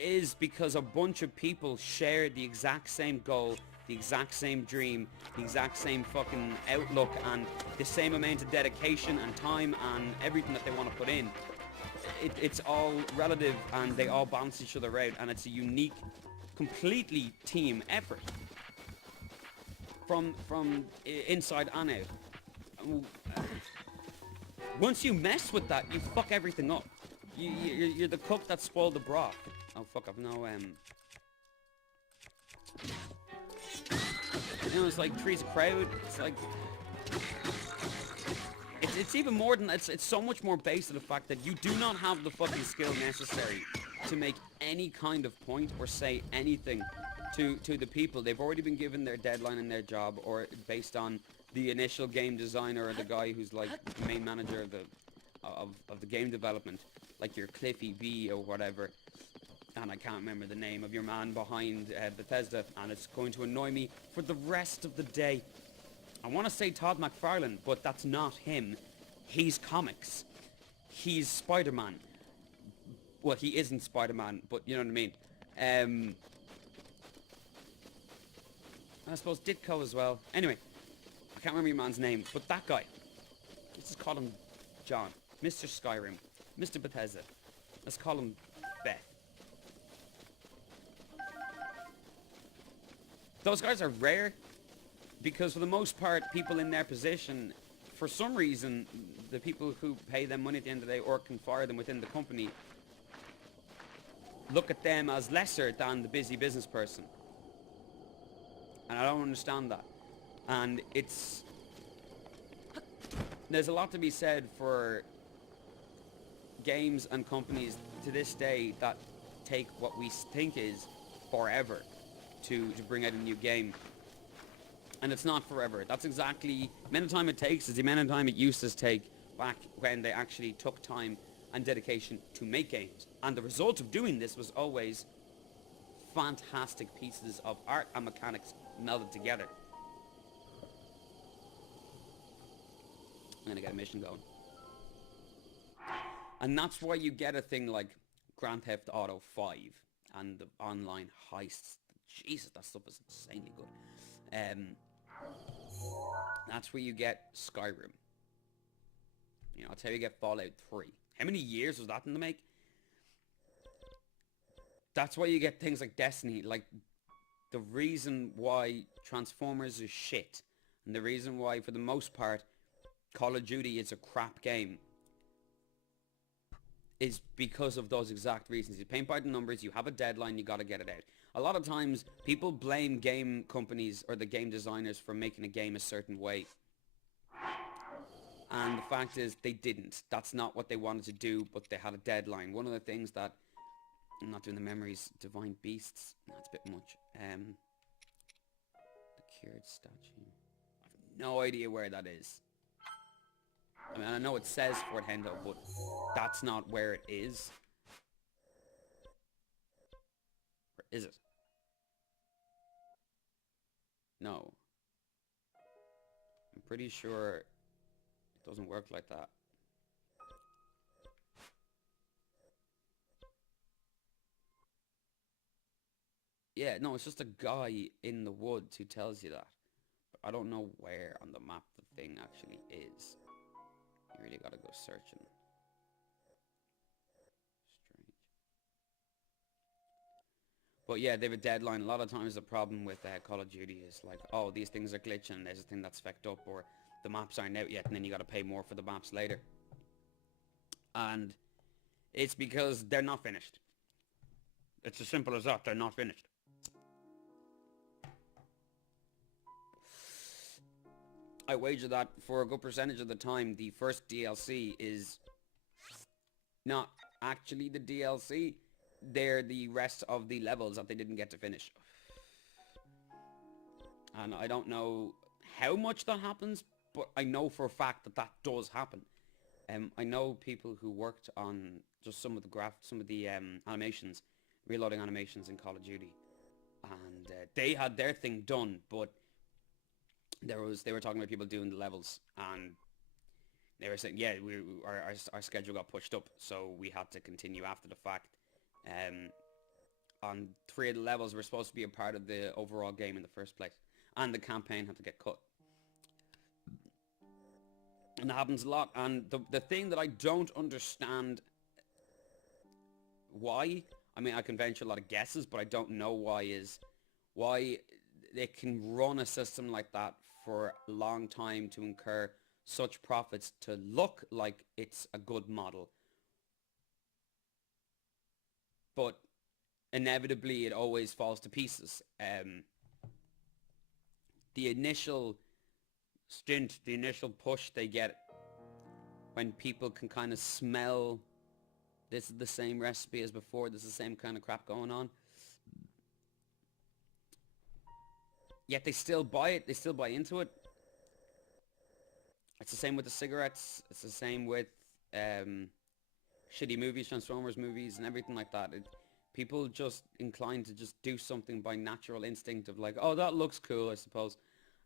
is because a bunch of people share the exact same goal, the exact same dream, the exact same fucking outlook, and the same amount of dedication and time and everything that they want to put in. It's all relative, and they all balance each other out, and it's a unique, completely team effort from inside and out. Once you mess with that, you fuck everything up. You're the cook that spoiled the broth. Oh fuck! I've no You know, it's like Three's a Crowd. It's like... It's even more than... It's so much more based on the fact that you do not have the fucking skill necessary to make any kind of point or say anything to the people. They've already been given their deadline and their job, or based on the initial game designer or the guy who's like the main manager of the game development, like your Cliffy B or whatever. And I can't remember the name of your man behind Bethesda, and it's going to annoy me for the rest of the day. I want to say Todd McFarlane, but that's not him. He's comics. He's Spider-Man. Well, he isn't Spider-Man, but you know what I mean. I suppose Ditko as well. Anyway, I can't remember your man's name, but that guy. Let's just call him John. Mr. Skyrim. Mr. Bethesda. Let's call him Beth. Those guys are rare because for the most part, people in their position, for some reason, the people who pay them money at the end of the day or can fire them within the company look at them as lesser than the busy business person. And I don't understand that. And there's a lot to be said for games and companies to this day that take what we think is forever to bring out a new game. And it's not forever. That's exactly the amount of time it takes is the amount of time it used to take back when they actually took time and dedication to make games. And the result of doing this was always fantastic pieces of art and mechanics melded together. I'm gonna get a mission going. And that's why you get a thing like Grand Theft Auto 5 and the online heists. Jesus, that stuff is insanely good. That's where you get Skyrim. You know, that's how you get Fallout 3. How many years was that in the make? That's why you get things like Destiny. Like, the reason why Transformers is shit, and the reason why, for the most part, Call of Duty is a crap game, is because of those exact reasons. You paint by the numbers, you have a deadline, you gotta get it out. A lot of times, people blame game companies or the game designers for making a game a certain way. And the fact is, they didn't. That's not what they wanted to do, but they had a deadline. One of the things that... I'm not doing the memories. Divine Beasts. That's a bit much. The cured statue. I have no idea where that is. I mean, I know it says Fort Hendo, but that's not where it is. Where is it? No. I'm pretty sure it doesn't work like that. Yeah, no, it's just a guy in the woods who tells you that. But I don't know where on the map the thing actually is. You really gotta go searching. Strange. But yeah, they have a deadline. A lot of times the problem with Call of Duty is like, oh, these things are glitching, there's a thing that's fecked up, or the maps aren't out yet, and then you gotta pay more for the maps later. And it's because they're not finished. It's as simple as that, they're not finished. I wager that for a good percentage of the time, the first DLC is not actually the DLC. They're the rest of the levels that they didn't get to finish. And I don't know how much that happens, but I know for a fact that that does happen. I know people who worked on just some of the animations, reloading animations in Call of Duty, and they had their thing done, but they were talking about people doing the levels, and they were saying, yeah, our schedule got pushed up, so we had to continue after the fact. On 3 of the levels were supposed to be a part of the overall game in the first place, and the campaign had to get cut. And that happens a lot, and the thing that I don't understand why, I mean, I can venture a lot of guesses, but I don't know why, is why they can run a system like that for a long time to incur such profits to look like it's a good model. But inevitably it always falls to pieces. The initial stint, the initial push they get when people can kind of smell this is the same recipe as before, this is the same kind of crap going on, yet they still buy it, they still buy into it. It's the same with the cigarettes, it's the same with shitty movies, Transformers movies and everything like that. People just inclined to just do something by natural instinct of like, oh, that looks cool, I suppose.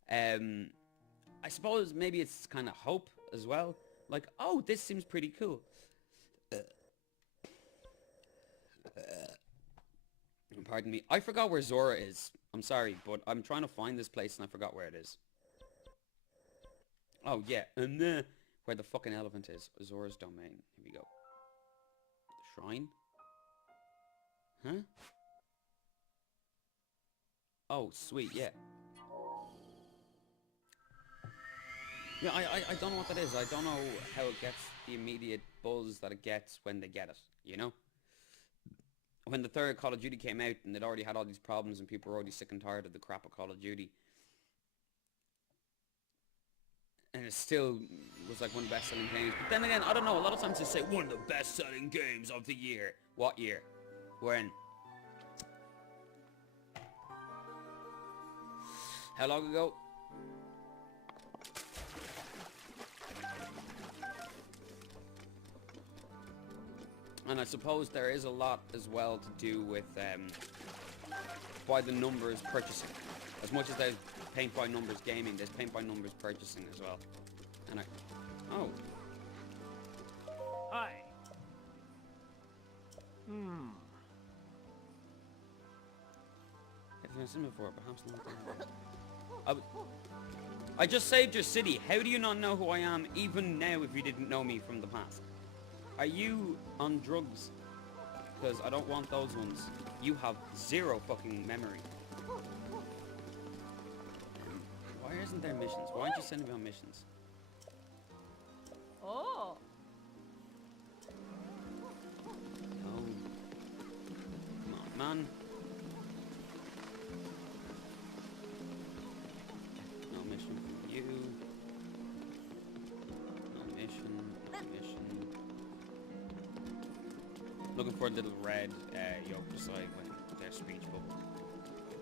I suppose maybe it's kind of hope as well. Like, oh, this seems pretty cool. Pardon me. I forgot where Zora is. I'm sorry, but I'm trying to find this place and I forgot where it is. Oh, yeah. And where the fucking elephant is. Zora's domain. Here we go. The shrine? Huh? Oh, sweet, yeah. Yeah, I don't know what that is. I don't know how it gets the immediate buzz that it gets when they get it, you know? When the third Call of Duty came out and it already had all these problems and people were already sick and tired of the crap of Call of Duty. And it still was like one of the best-selling games. But then again, I don't know, a lot of times they say, one of the best-selling games of the year. What year? When? How long ago? And I suppose there is a lot as well to do with by the numbers purchasing. As much as there's paint by numbers gaming, there's paint by numbers purchasing as well. And oh. Hi. I've seen it before, perhaps not. I just saved your city. How do you not know who I am even now if you didn't know me from the past? Are you on drugs? Because I don't want those ones. You have zero fucking memory. Why isn't there missions? Why aren't you sending me on missions? Oh. Oh. Come on, man. No mission from you. No for a little red yoke beside when their speech bubble.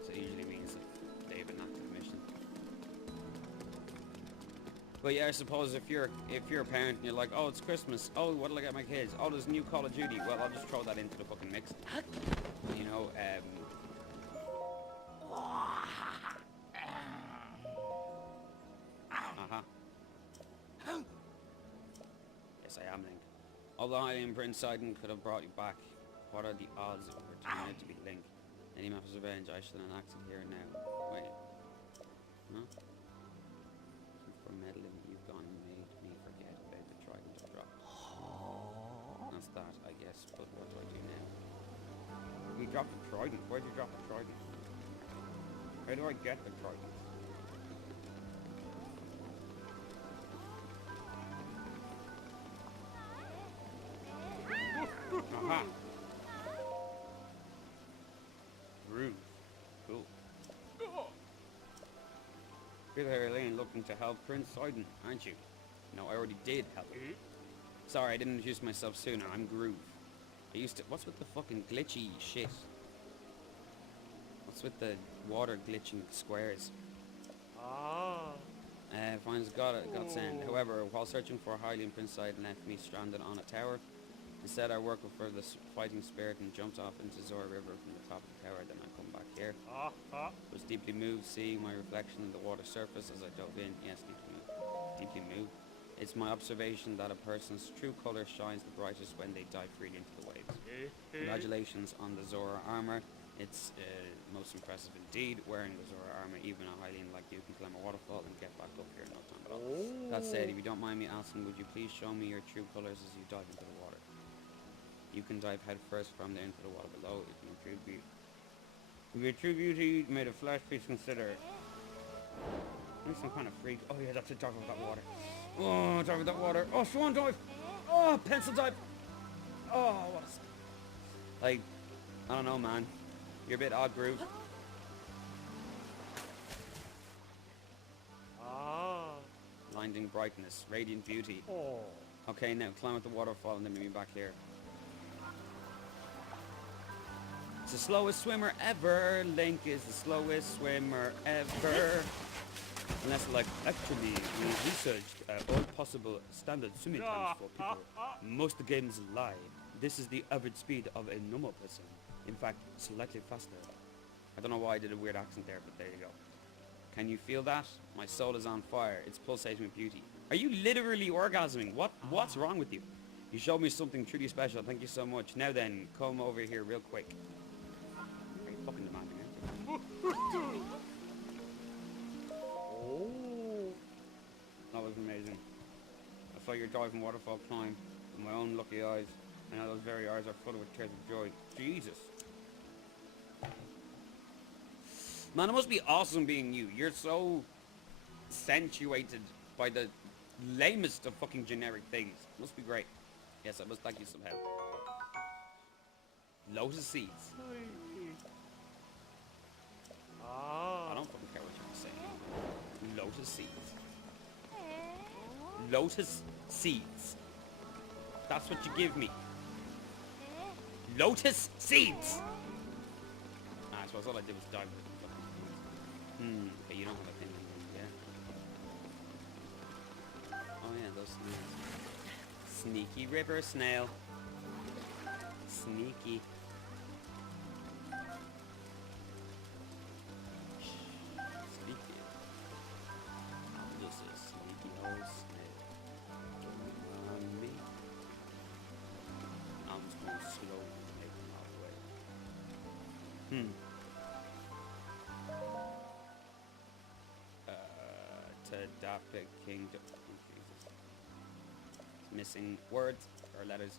So it usually means that they've enacted the mission. But yeah, I suppose if you're a parent and you're like, oh, it's Christmas. Oh, what'll I get my kids? Oh, there's a new Call of Duty. Well, I'll just throw that into the fucking mix. You know, Yes, I am Link. Although I am Prince Sidon could have brought you back. What are the odds if we're turning out to be Link? Any map of revenge I should enact it here now. Wait. Huh? For meddling, you've gone and made me forget about the trident drop. That's that, I guess. But what do I do now? You dropped the trident. Where'd you drop the trident? How do I get the trident? Aha! Groove. Cool. You're the Lane looking to help Prince Sidon, aren't you? No, I already did help you. Sorry, I didn't introduce myself sooner. I'm Groove. I used to... What's with the fucking glitchy shit? What's with the water glitching squares? Finds Godsend. However, while searching for Hylian, Prince Sidon left me stranded on a tower. Instead, I worked for the fighting spirit and jumped off into Zora River from the top of the tower. Then I come back here. Was deeply moved seeing my reflection in the water surface as I dove in. Yes, deeply moved. It's my observation that a person's true color shines the brightest when they dive freely into the waves. Congratulations on the Zora armor. It's most impressive indeed. Wearing the Zora armor, even a Hylian like you can climb a waterfall and get back up here in no time at all. That said, if you don't mind me asking, would you please show me your true colors as you dive into the water? You can dive head first from there into the water below. If your true beauty made a flash, please consider. I'm some kind of freak. Oh yeah, that's a dive with that water. Oh, dive with that water. Oh, swan dive. Oh, pencil dive. Oh, what's... Like, I don't know, man. You're a bit odd, Groove. Blinding brightness, radiant beauty. Okay, now climb up the waterfall and then bring me back here. It's the slowest swimmer ever. Link is the slowest swimmer ever. Unless, like, actually, we researched all possible standard swimming times for people. Most of the games lie. This is the average speed of a normal person. In fact, slightly faster. I don't know why I did a weird accent there, but there you go. Can you feel that? My soul is on fire. It's pulsating with beauty. Are you literally orgasming? What's wrong with you? You showed me something truly special. Thank you so much. Now then, come over here real quick. Are you fucking demanding it? That was amazing. I saw your diving waterfall climb with my own lucky eyes. And now those very eyes are flooded with tears of joy. Jesus. Man, it must be awesome being you. You're so accentuated by the lamest of fucking generic things. It must be great. Yes, I must thank you somehow. Lotus seeds. I don't fucking care what you're saying. Lotus seeds. Lotus seeds. That's what you give me. Lotus seeds! I suppose all I did was dive with them. But you don't have a thing, yeah? Oh yeah, those snails. Sneaky river snail. Sneaky. Sneaky. This is sneaky old snail. On me. I'm just going slowly. Tadape Kingdom. Oh, Jesus. It's missing words or letters.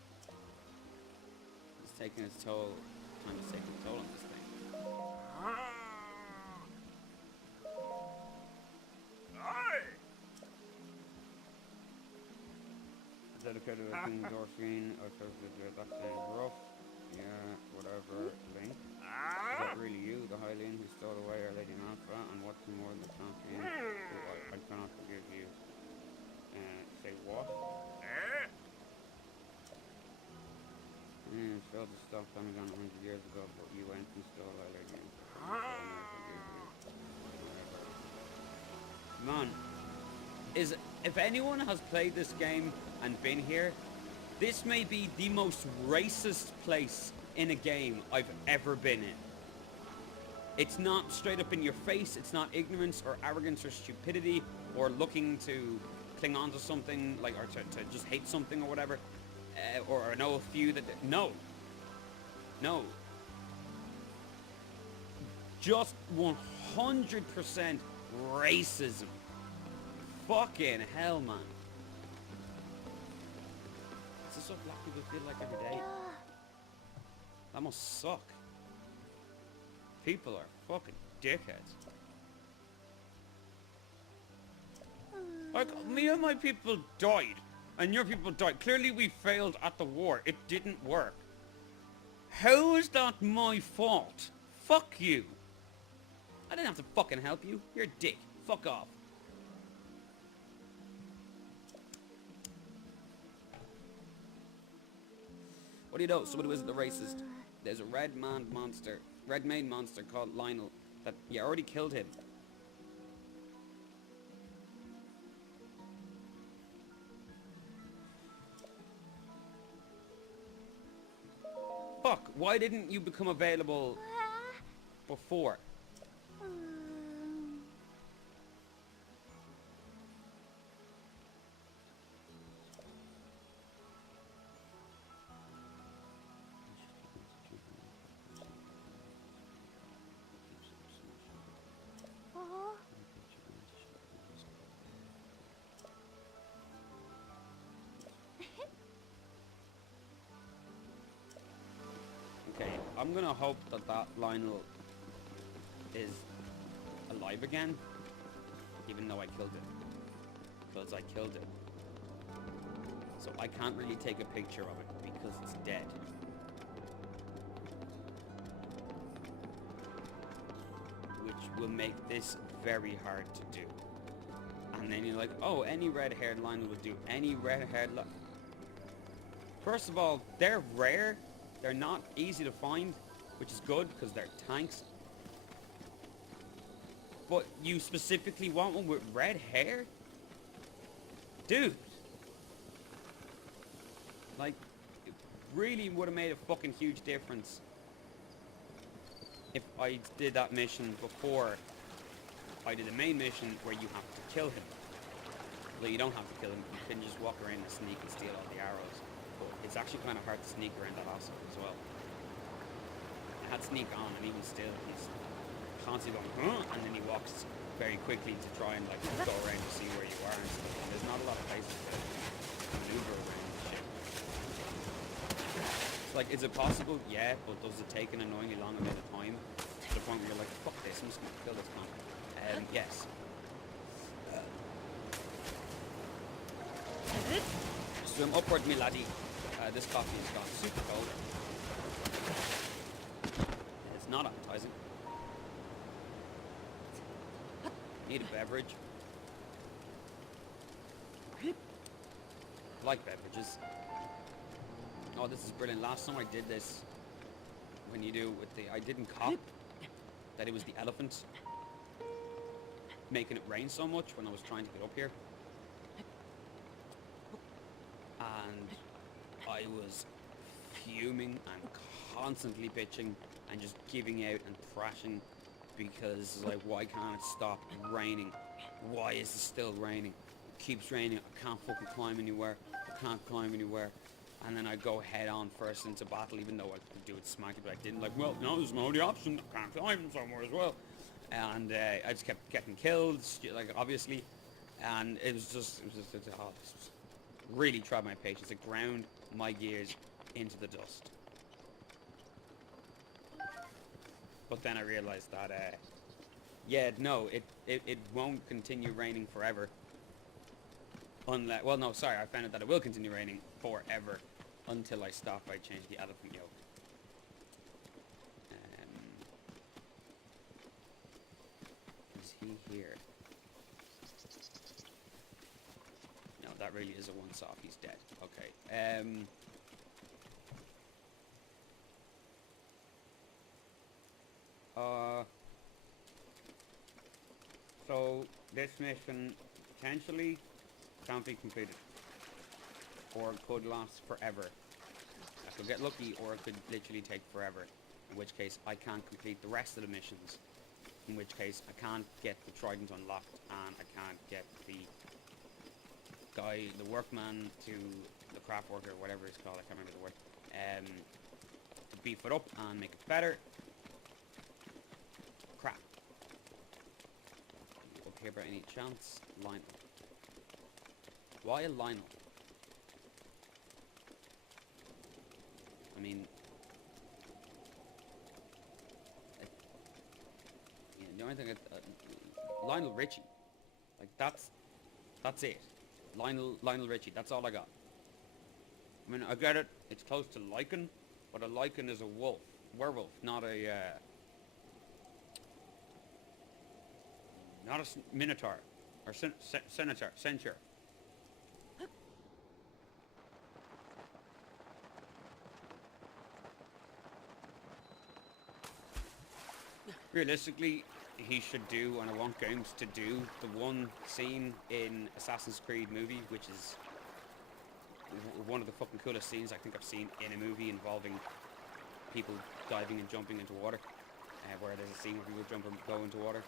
It's taking its toll. Time is taking its toll on this thing. Dedicated to King Dorfine, or that sounds rough. Yeah, whatever, Link. Is that really you, the Hylian who stole away our Lady Malfa, and what's more than the champion? I cannot forgive you. Say what? Felt the stuff done 100 years ago, but you went and stole all our games. Man, if anyone has played this game and been here, this may be the most racist place in a game I've ever been in. It's not straight up in your face, it's not ignorance or arrogance or stupidity or looking to cling on to something, like, or to just hate something or whatever, or know a few that... No. No. Just 100% racism. Fucking hell, man. Is this what black people feel like every day? That must suck. People are fucking dickheads. Like, me and my people died, and your people died. Clearly we failed at the war. It didn't work. How is that my fault? Fuck you. I didn't have to fucking help you. You're a dick. Fuck off. What do you know? Somebody wasn't a racist. There's a red-maned monster called Lionel that you already killed him. Fuck, why didn't you become available before? Okay, I'm gonna hope that Lionel is alive again, even though I killed it. Because I killed it. So I can't really take a picture of it because it's dead. Which will make this very hard to do. And then you're like, oh, any red-haired Lionel would do. Any red-haired First of all, they're rare. They're not easy to find, which is good because they're tanks. But you specifically want one with red hair? Dude. Like, it really would have made a fucking huge difference if I did that mission before I did the main mission where you have to kill him. Well, you don't have to kill him. You can just walk around and sneak and steal all the arrows. But it's actually kind of hard to sneak around that asshole as well. I had sneak on, and even still, he's constantly going, huh? And then he walks very quickly to try and like go around to see where you are and stuff. And there's not a lot of places to maneuver around and shit. It's like, is it possible? Yeah, but does it take an annoyingly long amount of time to the point where you're like, fuck this, I'm just gonna kill this cunt? Yes. Swim upward, me laddie. This coffee has gone super cold. It's not appetizing. Need a beverage. Like beverages. Oh, this is brilliant. Last time I did this, when you do with the, I didn't cop that it was the elephant making it rain so much when I was trying to get up here. And I was fuming and constantly bitching and just giving out and thrashing because, like, why can't it stop raining? Why is it still raining? It keeps raining. I can't fucking climb anywhere. I can't climb anywhere. And then I go head on first into battle, even though I could do it smacky, but I didn't. Like, well, no, there's no only option. I can't climb somewhere as well. And I just kept getting killed, like, obviously. And it was just really tried my patience. It ground my gears into the dust. But then I realized that, yeah, no, it won't continue raining forever. Unless, well, no, sorry, I found out that it will continue raining forever until I stop by change the elephant yoke. Is he here? No, that really is a once-off. He's dead. Okay. So this mission potentially can't be completed, or it could last forever. I could get lucky, or it could literally take forever. In which case, I can't complete the rest of the missions. In which case, I can't get the trident unlocked, and I can't get the guy, the workman, to the craft worker, whatever it's called. I can't remember the word. To beef it up and make it better. Crap. Up here by any chance? Lionel. Why a Lionel? I mean, yeah, the only thing Lionel Richie, like that's it. Lionel Richie. That's all I got. I mean, I get it. It's close to lichen, but a lichen is a werewolf, not a minotaur or centaur. Realistically, he should do, and I want games to do, the one scene in Assassin's Creed movie, which is one of the fucking coolest scenes I think I've seen in a movie involving people diving and jumping into water, where there's a scene where people jump and go into water.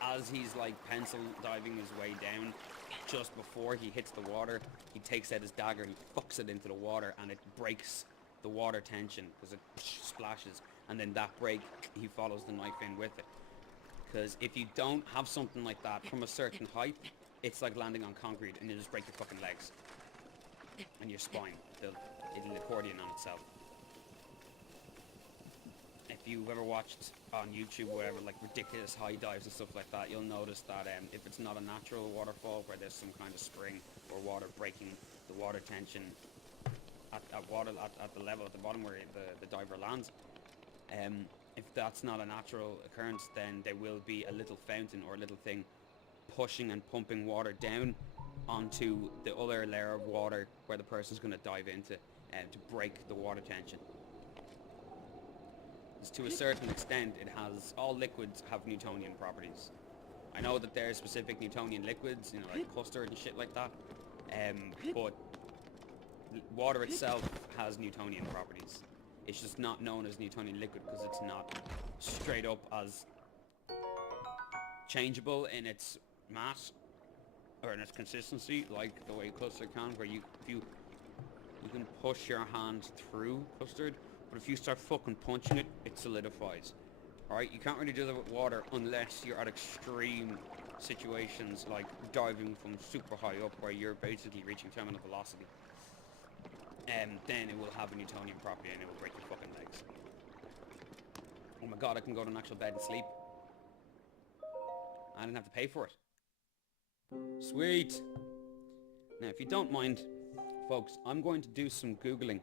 As he's like pencil diving his way down, just before he hits the water, he takes out his dagger and he fucks it into the water, and it breaks the water tension because it splashes, and then that break, he follows the knife in with it. Because if you don't have something like that from a certain height, it's like landing on concrete and you just break your fucking legs and your spine. It'll accordion on itself. If you've ever watched on YouTube or whatever, like ridiculous high dives and stuff like that, you'll notice that if it's not a natural waterfall where there's some kind of spring or water breaking the water tension at the level at the bottom where the diver lands, if that's not a natural occurrence, then there will be a little fountain or a little thing pushing and pumping water down onto the other layer of water where the person's going to dive into to break the water tension. To a certain extent, it has, all liquids have Newtonian properties. I know that there are specific Newtonian liquids, you know, like custard and shit like that, but water itself has Newtonian properties. It's just not known as Newtonian liquid because it's not straight up as changeable in its mass or in its consistency like the way custard can, where you can push your hand through custard, but if you start fucking punching it, it solidifies. Alright, you can't really do that with water unless you're at extreme situations like diving from super high up where you're basically reaching terminal velocity. Then it will have a Newtonian property and it will break your fucking legs. Oh my god, I can go to an actual bed and sleep. I didn't have to pay for it. Sweet! Now, if you don't mind, folks, I'm going to do some Googling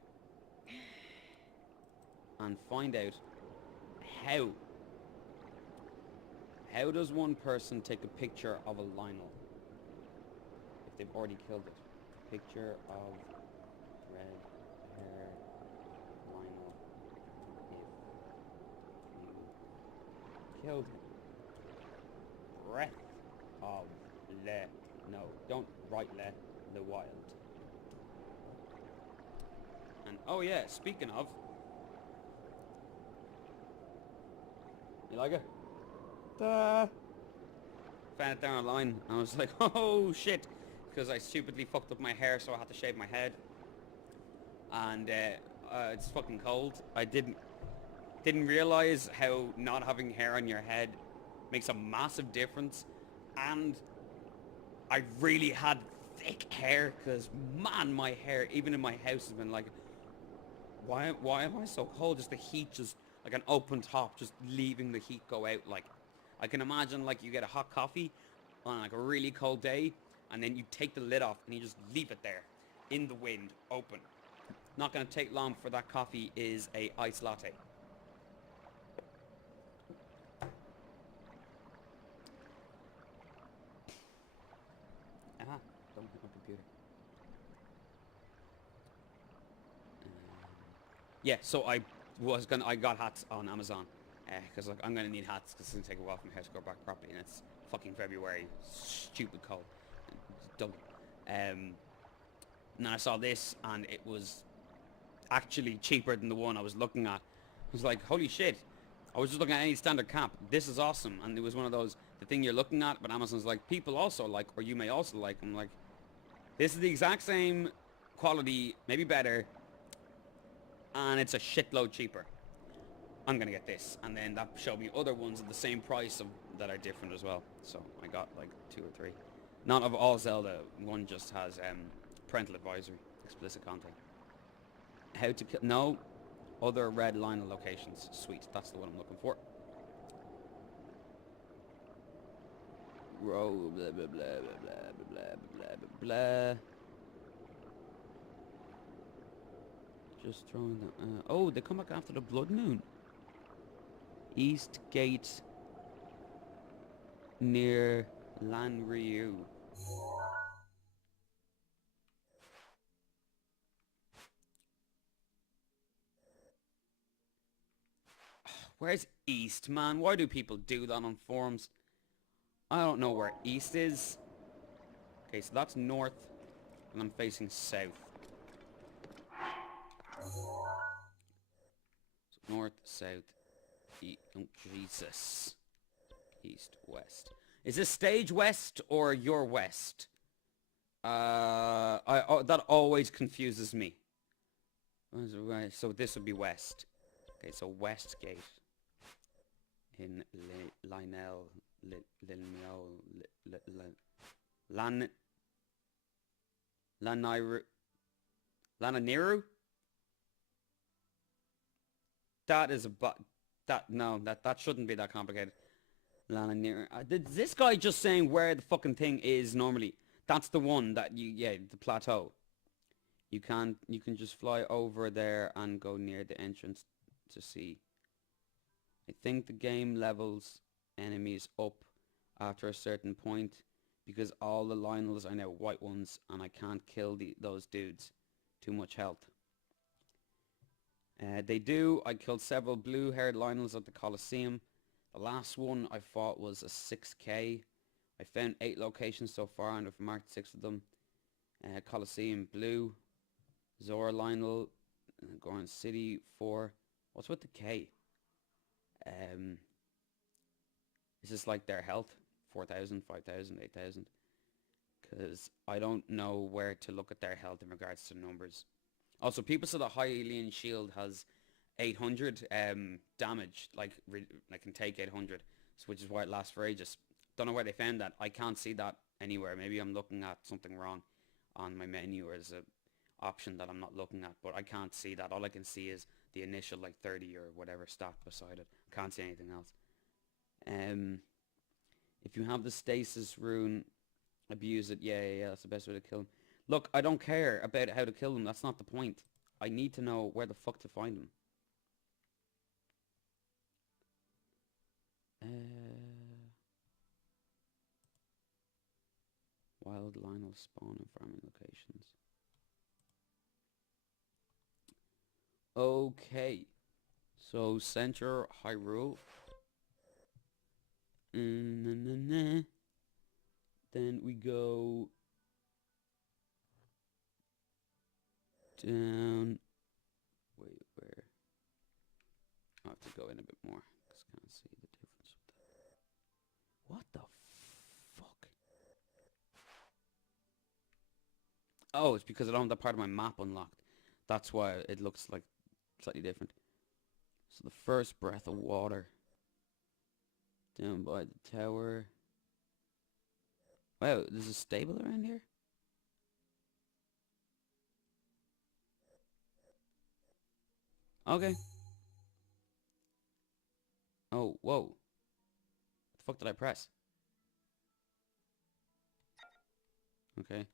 and find out how does one person take a picture of a Lionel if they've already killed it? Picture of red hair Lionel if you killed him. Breath of le. No, don't write le. The wild. And oh yeah, speaking of, you like it? Found it down the line. I was like, oh shit, because I stupidly fucked up my hair, so I had to shave my head. And it's fucking cold. I didn't realize how not having hair on your head makes a massive difference. And I really had thick hair, because man, my hair, even in my house, has been like, why am I so cold? Just the heat, just like an open top, just leaving the heat go out. Like, I can imagine like you get a hot coffee on like a really cold day, and then you take the lid off and you just leave it there in the wind, open. Not gonna take long for that coffee is a iced latte. Don't hit my computer. Yeah, so I got hats on Amazon. Because like I'm gonna need hats because it's gonna take a while for my hair to grow back properly, and it's fucking February. Stupid cold. Dumb. And then I saw this, and it was actually cheaper than the one I was looking at. I was like, holy shit. I was just looking at any standard cap. This is awesome. And it was one of those, the thing you're looking at, but Amazon's like, people also like, or you may also like. I'm like, this is the exact same quality, maybe better, and it's a shitload cheaper. I'm gonna get this. And then that showed me other ones at the same price that are different as well. So I got like 2 or 3. Not of all Zelda. One just has parental advisory, explicit content. How to kill... No. Other red line locations. Sweet. That's the one I'm looking for. Row, blah, blah, blah, blah, blah, blah, blah, blah, blah. Just throwing the... oh, they come back after the blood moon. East Gate near Lanryu. Where's East, man? Why do people do that on forums? I don't know where East is. Okay, so that's north, and I'm facing south. So north, south, east. Oh, Jesus. East, west. Is this stage west or your west? That always confuses me. So this would be west. Okay, so West Gate in Lionel, Lananiru. That is that shouldn't be that complicated. Lananiru. This guy just saying where the fucking thing is normally. That's the one that the plateau. You can just fly over there and go near the entrance to see. I think the game levels enemies up after a certain point because all the Lionels are now white ones and I can't kill those dudes. Too much health. They do. I killed several blue-haired Lionels at the Colosseum. The last one I fought was a 6k. I found 8 locations so far and I've marked 6 of them. Colosseum blue. Zora Lionel. Goron City 4. What's with the K? Is this like their health? 4,000, 5,000, 8,000? Because I don't know where to look at their health in regards to numbers. Also, people say the Hylian shield has 800 damage, like can take 800, which is why it lasts for ages. Don't know where they found that. I can't see that anywhere. Maybe I'm looking at something wrong on my menu, or as a option that I'm not looking at, but I can't see that. All I can see is the initial like 30 or whatever stat beside it. Can't see anything else. If you have the stasis rune, abuse it. Yeah, that's the best way to kill him. Look, I don't care about how to kill them. That's not the point. I need to know where the fuck to find them. Wild Lionel spawn and farming locations. Okay. So, Center Hyrule. Then we go down. Wait, where? I have to go in a bit more because I can't see the difference with that. What the fuck? Oh, it's because I don't have that part of my map unlocked. That's why it looks like slightly different. So the first breath of water. Down by the tower. Wow, there's a stable around here? Okay. Oh, whoa. What the fuck did I press? Okay.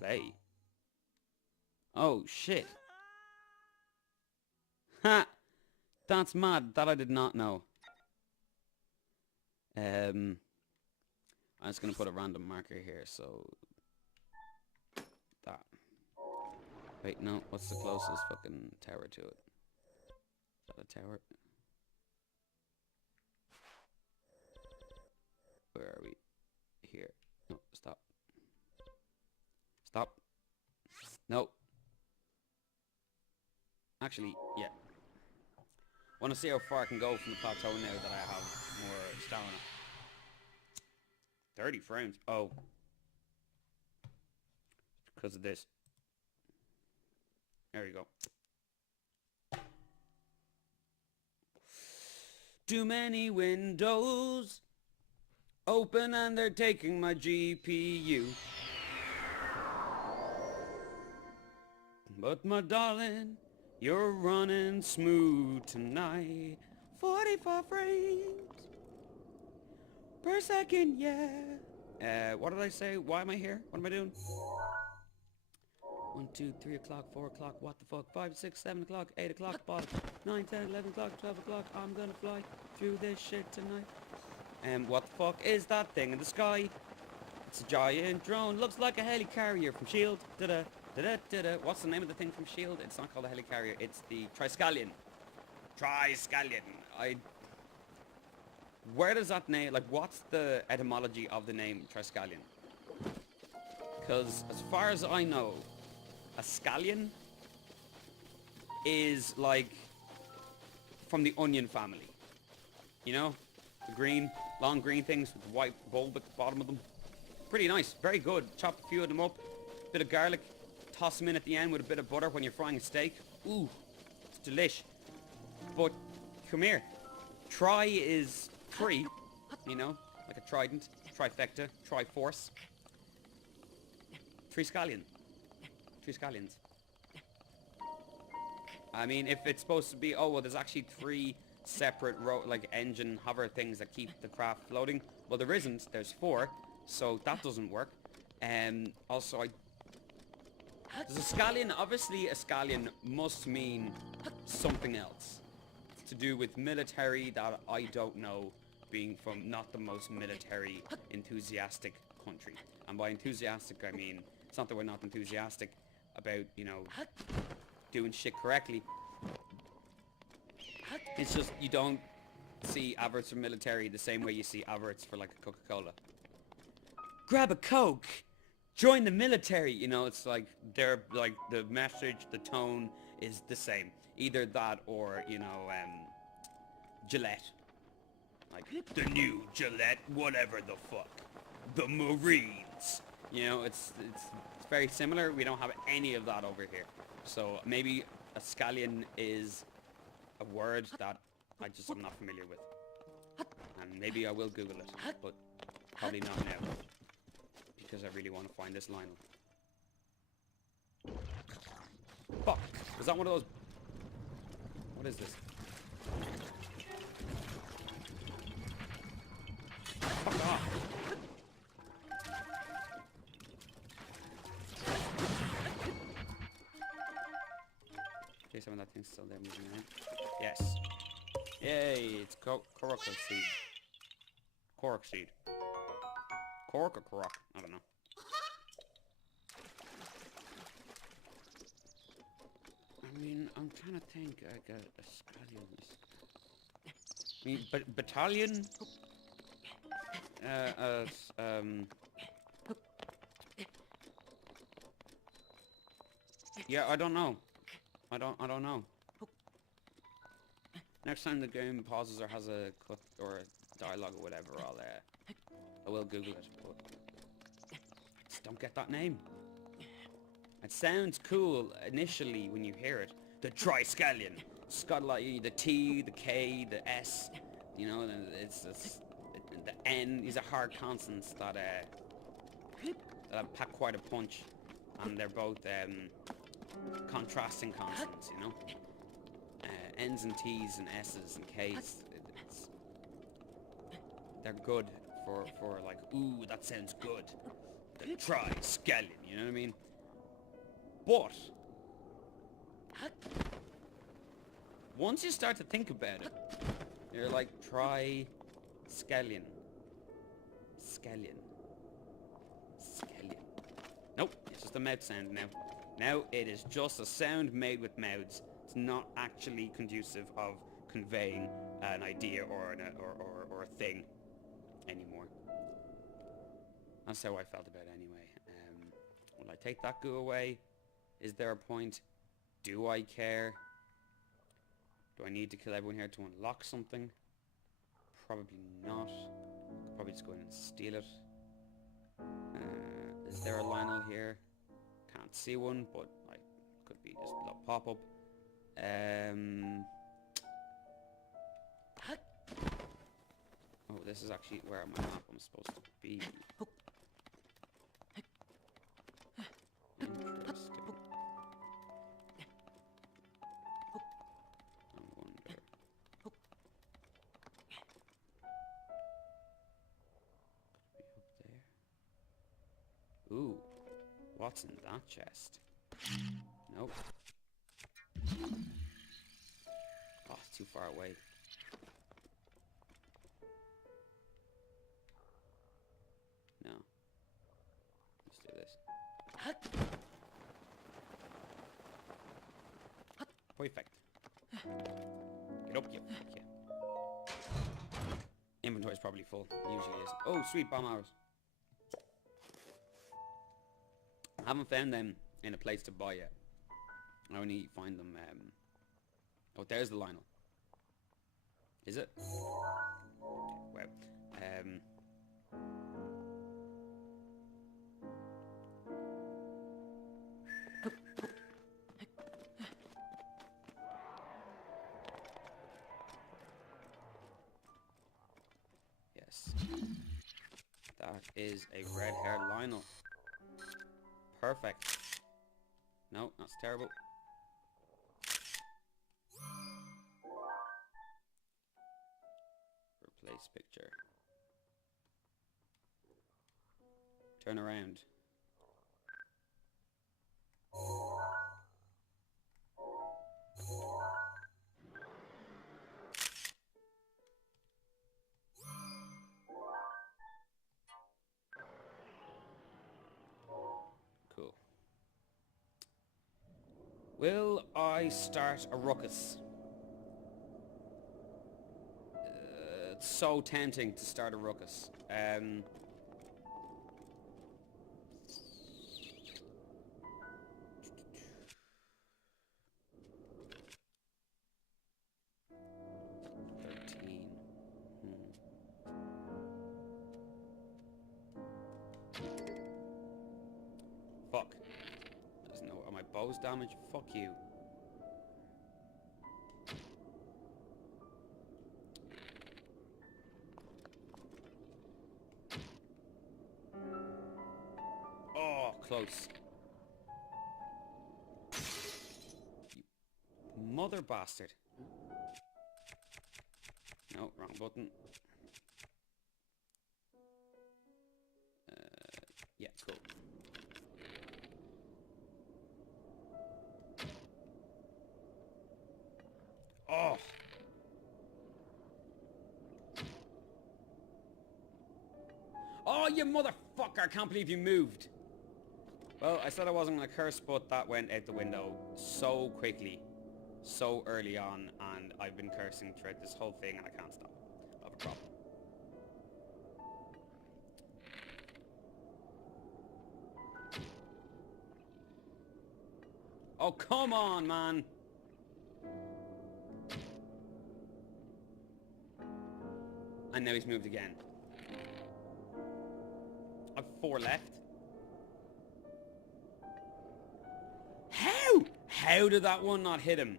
Play. Oh, shit. Ha! That's mad. That I did not know. I'm just going to put a random marker here, so... That. Wait, no. What's the closest fucking tower to it? Is that a tower? Where are we? Here. No, stop. Stop. No. Actually, yeah. Want to see how far I can go from the plateau now that I have more stamina. 30 frames. Oh. Because of this. There you go. Too many windows open and they're taking my GPU. But my darling, you're running smooth tonight. 44 frames per second, yeah. What did I say? Why am I here? What am I doing? 1, 2, 3 o'clock, 4 o'clock, what the fuck? 5, 6, 7 o'clock, 8 o'clock, bottom. 9, 10, 11 o'clock, 12 o'clock. I'm gonna fly through this shit tonight. What the fuck is that thing in the sky? It's a giant drone. Looks like a helicarrier from S.H.I.E.L.D. Da-da, da-da, da-da. What's the name of the thing from S.H.I.E.L.D.? It's not called a helicarrier. It's the Triskelion. Triskelion. Where does that name... Like, what's the etymology of the name Triskelion? Because, as far as I know, a scallion is, like, from the onion family. You know? The green, long green things with the white bulb at the bottom of them. Pretty nice. Very good. Chop a few of them up. Bit of garlic. Toss them in at the end with a bit of butter when you're frying a steak. Ooh. It's delish. But, come here. Tri is 3. You know? Like a trident. Trifecta. Triforce. 3 scallion. 3 scallions. I mean, if it's supposed to be... Oh, well, there's actually 3 separate engine hover things that keep the craft floating. Well, there isn't. There's 4. So that doesn't work. Also, there's a scallion. Obviously, a scallion must mean something else. To do with military that I don't know, being from not the most military enthusiastic country. And by enthusiastic, I mean, it's not that we're not enthusiastic about, you know, doing shit correctly. It's just you don't see adverts for military the same way you see adverts for like a Coca-Cola. Grab a Coke! Join the military! You know, it's like they're like the message, the tone is the same. Either that or, you know, Gillette. Like the new Gillette, whatever the fuck. The Marines. You know, it's very similar. We don't have any of that over here. So maybe a scallion is a word that I'm not familiar with. And maybe I will Google it, but probably not now. Because I really want to find this line. Fuck! Is that one of those... What is this? Fuck off! Okay, some of that thing's still there moving around. Yes. Yay! It's Korok seed. Korok seed. Korok or Korok? I don't know. I mean, I'm trying to think. I got a scallion. I mean, battalion? Yeah, I don't know. I don't know. Next time the game pauses or has a cut or a dialogue or whatever, I will Google it, but just don't get that name. It sounds cool initially when you hear it. The Triskelion. It's got like the T, the K, the S, you know, it's the N. These are hard consonants that pack quite a punch, and they're both contrasting consonants, you know. N's and T's and S's and K's. They're good for like, ooh, that sounds good. The Triskelion, you know what I mean? But once you start to think about it, you're like, Triskelion. Scallion. Nope, it's just a mouth sound now. Now it is just a sound made with mouths. It's not actually conducive of conveying an idea or a thing. anymore. That's how I felt about it anyway. Will I take that goo away? Is there a point? Do I care? Do I need to kill everyone here to unlock something? Probably not. Could probably just go in and steal it. Is there a Lionel here? Can't see one, but I could be just a little pop-up. Oh, this is actually where on my map I'm supposed to be. Interesting. I wonder. Could be up there. Ooh, what's in that chest? Nope. Oh, too far away. No. Let's do this. Perfect. Get up, you fuck yeah. Inventory's probably full. Usually is. Oh, sweet bomb arrows. I haven't found them in a place to buy yet. I only find them, oh, there's the Lionel. Is it? Wow. Yes. That is a red-haired Lionel. Perfect. No, that's terrible. Replace picture. Turn around. Cool. Will I start a ruckus? It's so tempting to start a ruckus. 13. Fuck. There's no... Are my bows damaged? Fuck you. Oh, close. You mother bastard. No, wrong button. Yeah, cool. Oh! Oh, you motherfucker! I can't believe you moved. Well, I said I wasn't going to curse, but that went out the window so quickly, so early on, and I've been cursing throughout this whole thing, and I can't stop. I have a problem. Oh, come on, man! And now he's moved again. I've 4 left. How? How did that one not hit him?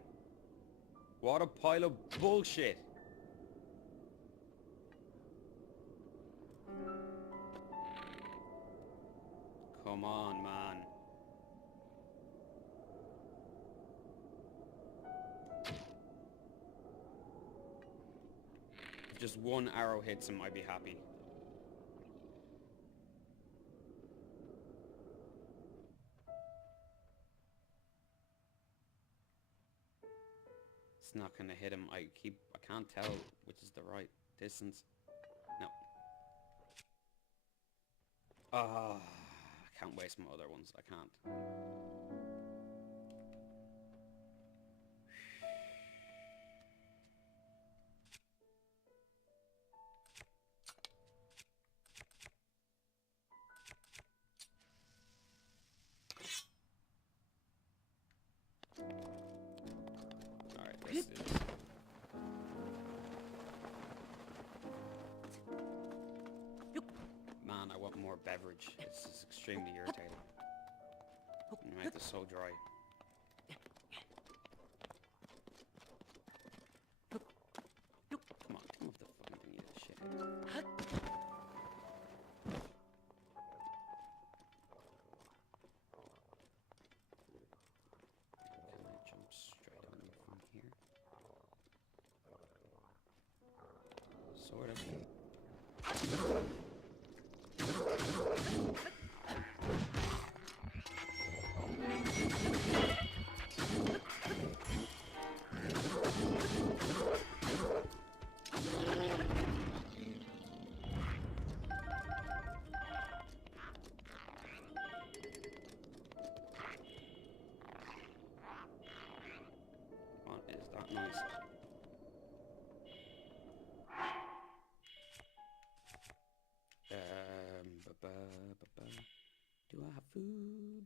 What a pile of bullshit. Come on, man. If just one arrow hits him, I'd be happy. It's not gonna hit him. I can't tell which is the right distance. No. Ah, I can't waste my other ones. I can't. put more beverage. It's just extremely irritating. You make this so dry. Come on, come off the fucking thing, you shit. Can I jump straight on you from here? Sort of. What is that noise? Do I have food?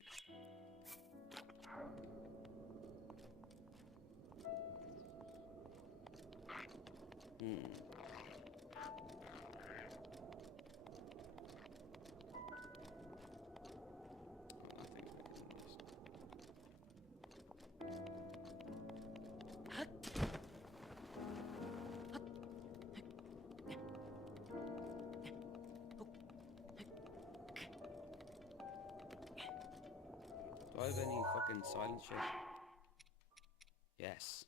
Do I have any fucking silent shit? Yes.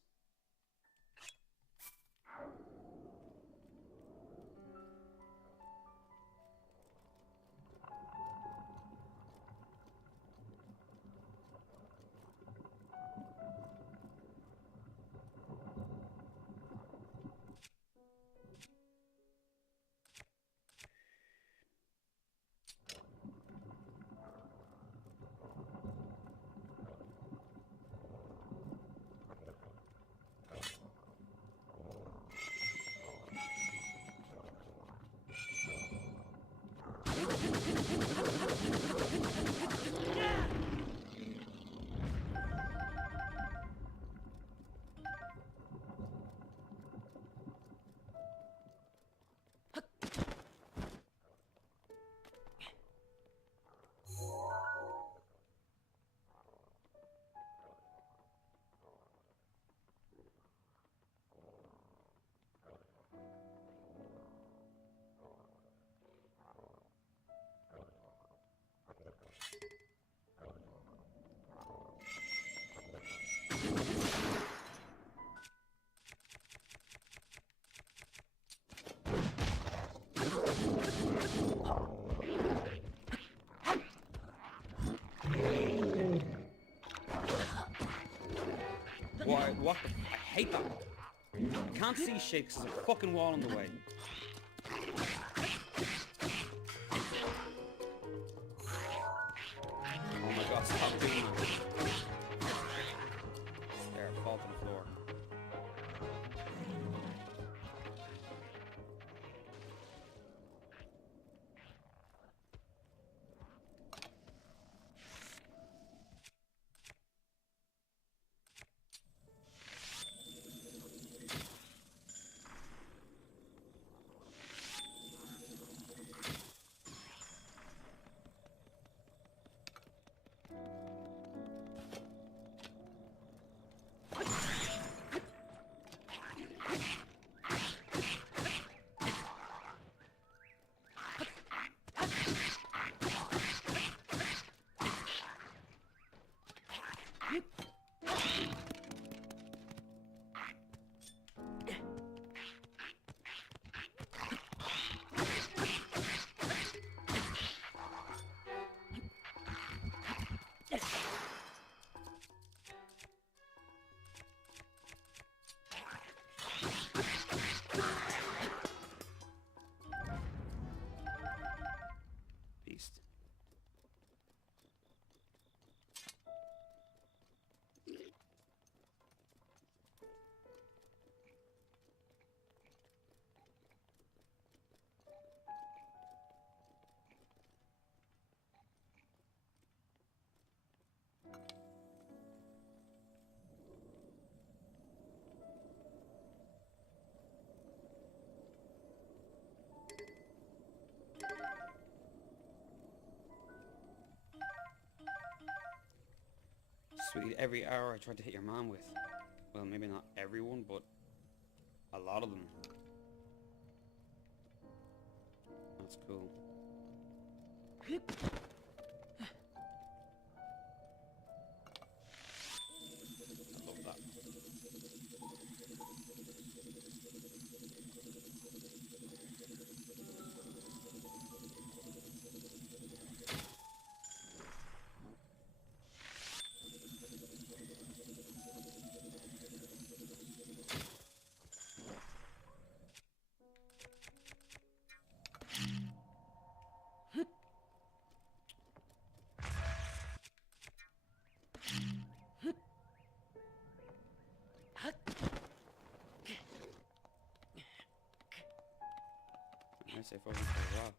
Why? What? I hate that. I can't see shit because there's a fucking wall in the way. Oh my god, stop doing that. There, fall to the floor. Literally every hour I tried to hit your man with. Well, maybe not everyone, but a lot of them. That's cool. I love that. I say frozen for a while.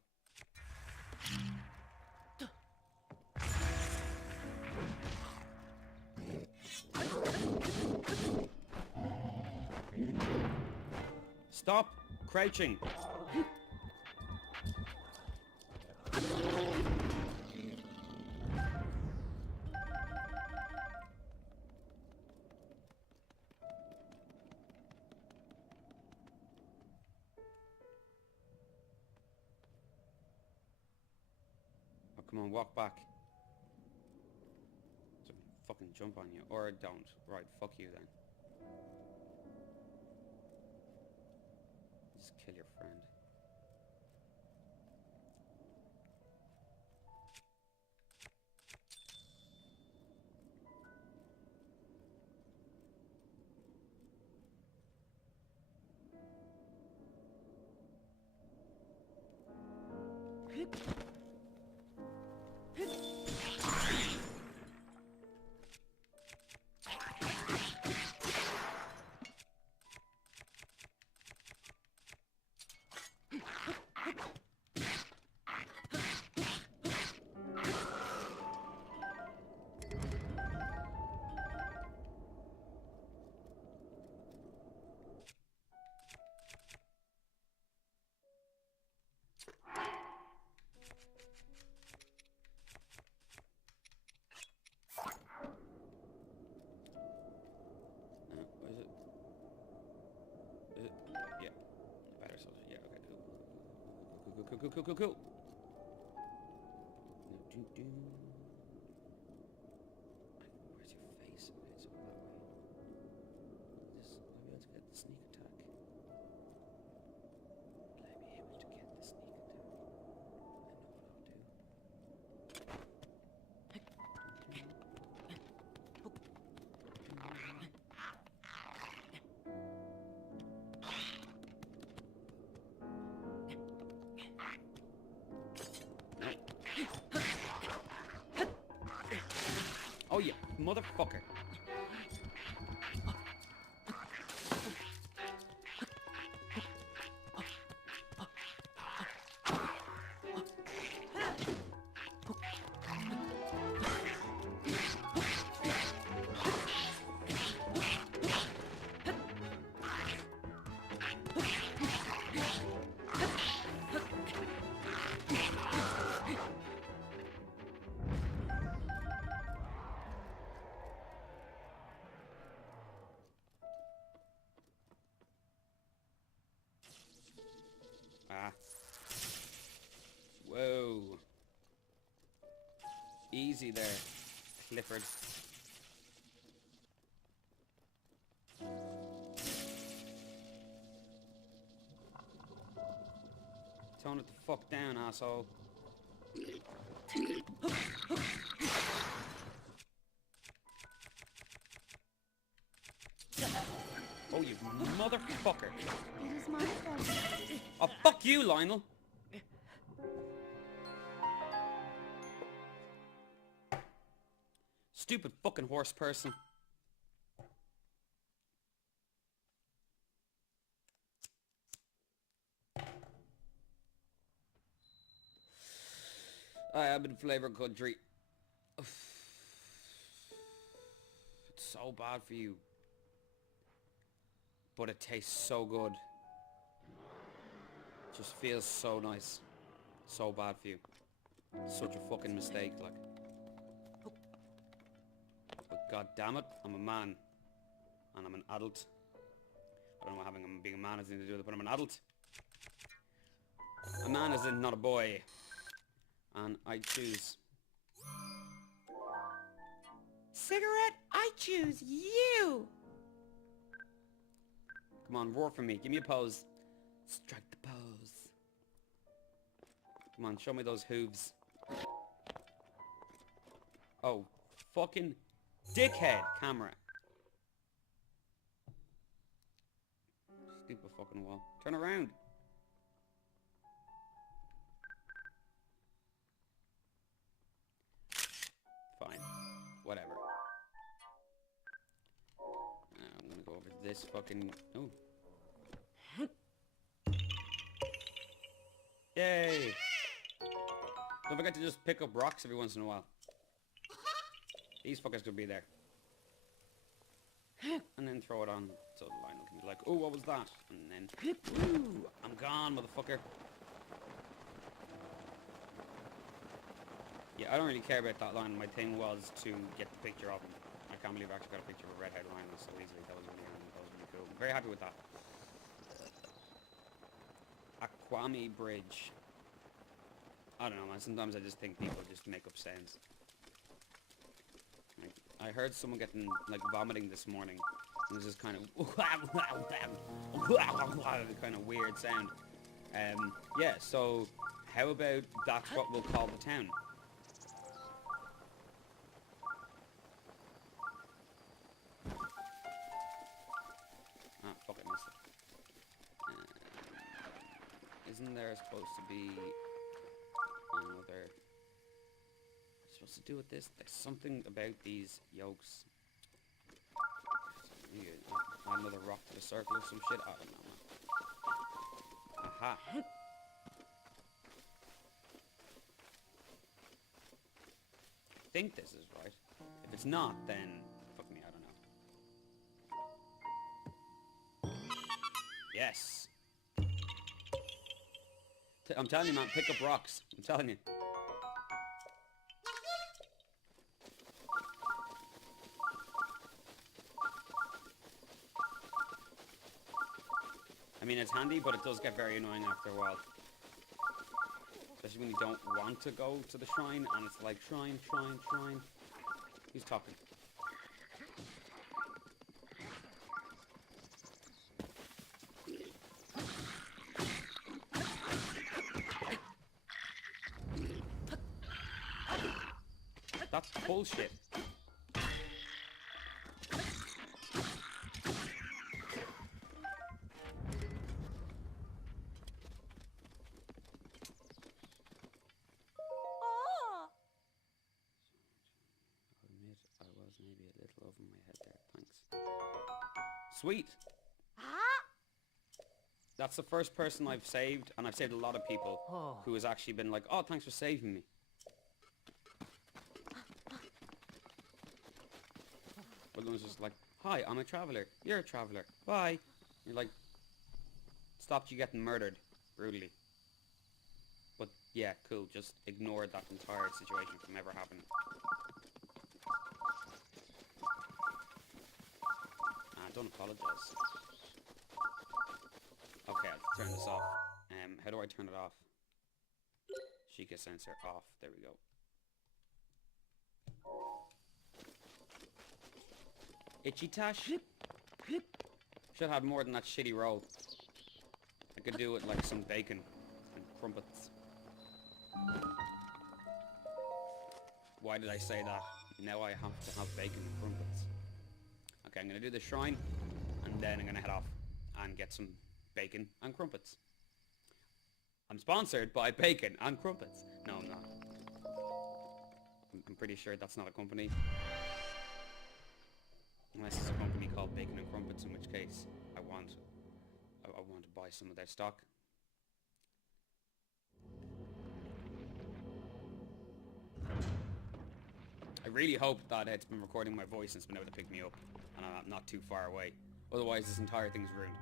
Stop crouching. Oh, come on, walk back. So I can fucking jump on you. Or don't. Right, fuck you then. Just kill your friend. What is it? Is it? Yeah. Better soldier. Yeah, okay, cool. Where's your face? Okay, so that way. This, I'll be able to get the sneak attack. Will I be able to get the sneak attack? Oh, yeah, motherfucker. Ah. Whoa. Easy there, Clifford. Tone it the fuck down, asshole. Oh, you motherfucker. It is my fault. Oh, fuck you, Lionel. Stupid fucking horse person. I am in flavor country. It's so bad for you. But it tastes so good. It just feels so nice. So bad for you. Such a fucking mistake, like. But God damn it, I'm a man. And I'm an adult. I don't know what being a man has anything to do with it, but I'm an adult. A man is in not a boy. And I choose... Cigarette, I choose you! Come on, roar for me. Give me a pose. Strike the pose. Come on, show me those hooves. Oh, fucking dickhead camera. Stupid fucking wall. Turn around. Fine. Whatever. I'm gonna go over to this fucking... Oh. Yay! Don't forget to just pick up rocks every once in a while. These fuckers could be there. And then throw it on so the line can be like, oh, what was that? And then, ooh, I'm gone, motherfucker. Yeah, I don't really care about that line. My thing was to get the picture of him. I can't believe I actually got a picture of a redhead lion so easily. That was really handy. That was really cool. Very happy with that. Aquami Bridge. I don't know, man. Sometimes I just think people just make up sounds. Like, I heard someone getting, like, vomiting this morning. And it was just kind of... kind of weird sound. Yeah, so... How about that's what we'll call the town? Ah, fuck, I missed it. Isn't there supposed to be another... What's supposed to do with this? There's something about these yolks. Add another rock to the circle or some shit. I don't know, man. Aha. I think this is right. If it's not, then fuck me, I don't know. Yes. I'm telling you, man, pick up rocks. I'm telling you. I mean, it's handy, but it does get very annoying after a while. Especially when you don't want to go to the shrine, and it's like, shrine, shrine, shrine. Who's talking? That's bullshit. Oh! I'll admit I was maybe a little over my head there. Thanks. Sweet. That's the first person I've saved, and I've saved a lot of people who has actually been like, oh, thanks for saving me. But it was just like, hi, I'm a traveller. You're a traveller. Bye. You're like, stopped you getting murdered brutally. But yeah, cool. Just ignore that entire situation from ever happening. Don't apologise. Okay, I'll turn this off. How do I turn it off? Sheikah sensor off. There we go. Itchy tash. Should have more than that shitty roll. I could do it like some bacon and crumpets. Why did I say that? Now I have to have bacon and crumpets. Okay, I'm gonna do the shrine, and then I'm gonna head off and get some bacon and crumpets. I'm sponsored by bacon and crumpets. No, I'm not. I'm pretty sure that's not a company. Unless it's a company called Bacon and Crumpets, in which case I want to buy some of their stock. I really hope that it's been recording my voice and it's been able to pick me up and I'm not too far away. Otherwise this entire thing's ruined.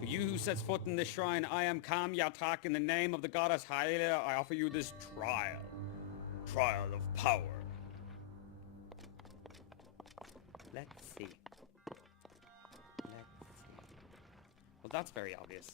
To you who sets foot in this shrine, I am Kam Yatak. In the name of the goddess Hylia, I offer you this trial. Trial of power. Let's see. Well, that's very obvious.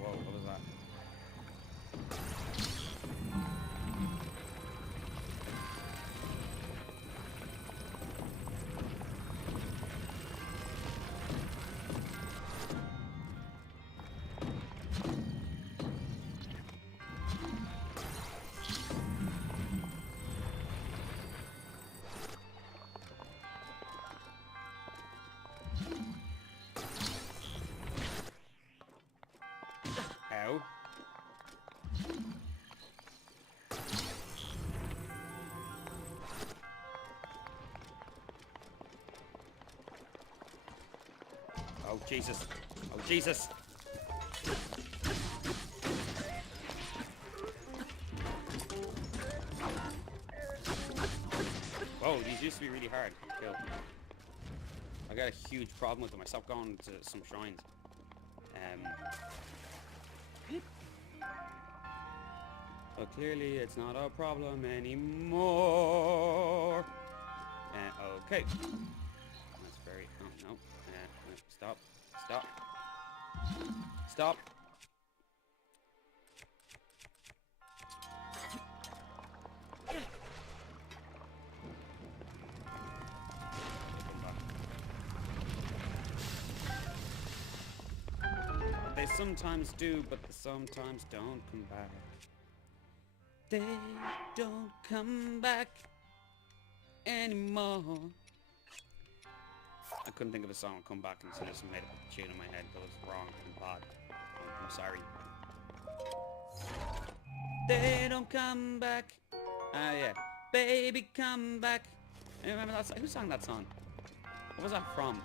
Whoa, what was that? How? Oh, Jesus. Oh, Jesus. Whoa, these used to be really hard to kill. I got a huge problem with them. I stopped going to some shrines. But clearly it's not a problem anymore. Okay. That's very... Oh, no. No. Stop. Stop. Stop. They sometimes do, but they sometimes don't come back. They don't come back anymore. I couldn't think of a song that come back until I just made a tune in my head that was wrong and bad. I'm sorry. They don't come back. Ah, yeah. Baby, come back. I remember that song. Who sang that song? What was that from?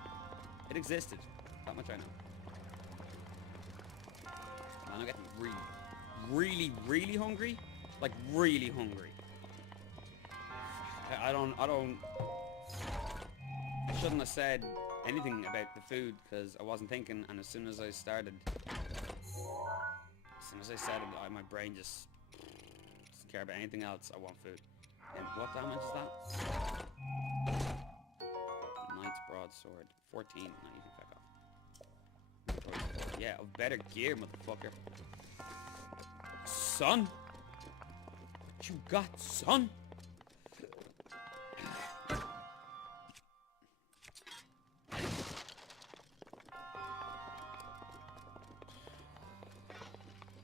It existed. That much I know. And I'm getting really hungry. Like, really hungry. I shouldn't have said anything about the food because I wasn't thinking, and as soon as I said it, my brain just doesn't care about anything else. I want food. And what damage is that? Knight's broadsword. 14. No, you can fuck off. Yeah, of better gear, motherfucker. Son? What you got, son?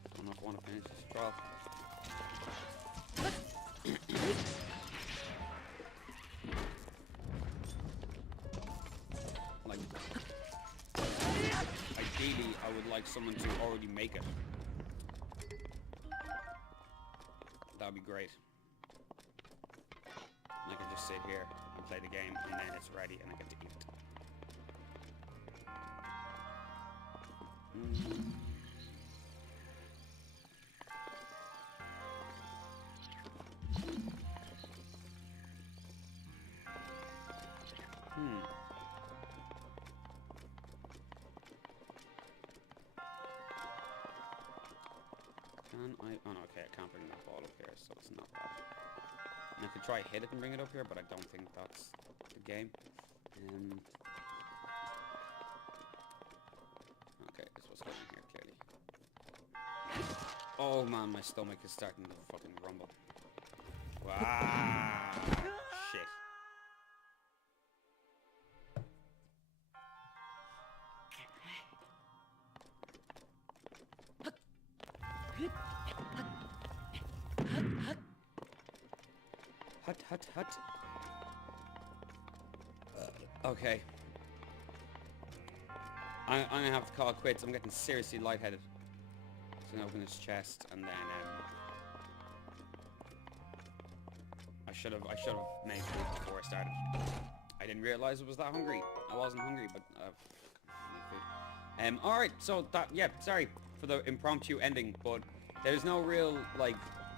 I don't know if I want to finish this trial. Like, ideally, I would like someone to already make it. That would be great. And I can just sit here and play the game, and then it's ready, and I get to eat it. Can I? Oh no, okay, I can't bring that ball up here, so it's not that. And I could try hit it and bring it up here, but I don't think that's the game. Okay, this was going here clearly. Oh man, my stomach is starting to fucking rumble. Wow. Shit. Hut. Okay. I'm gonna have to call it quits. I'm getting seriously lightheaded. So I'm gonna open this chest and then I should have made food before I started. I didn't realize I was that hungry. I wasn't hungry, but need food. Alright, so that, yeah, sorry for the impromptu ending, but there's no real, like,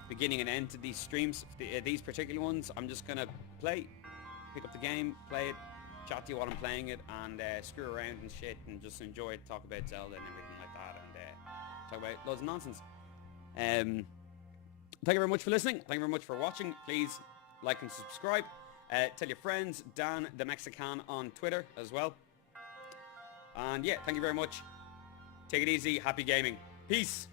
beginning and end to these streams, these particular ones. I'm just gonna play, pick up the game, play it, chat to you while I'm playing it, and screw around and shit, and just enjoy it, talk about Zelda and everything like that, and talk about loads of nonsense. Thank you very much for listening. Thank you very much for watching. Please like and subscribe. Tell your friends, Dan the Mexican on Twitter as well. And yeah, thank you very much. Take it easy. Happy gaming. Peace.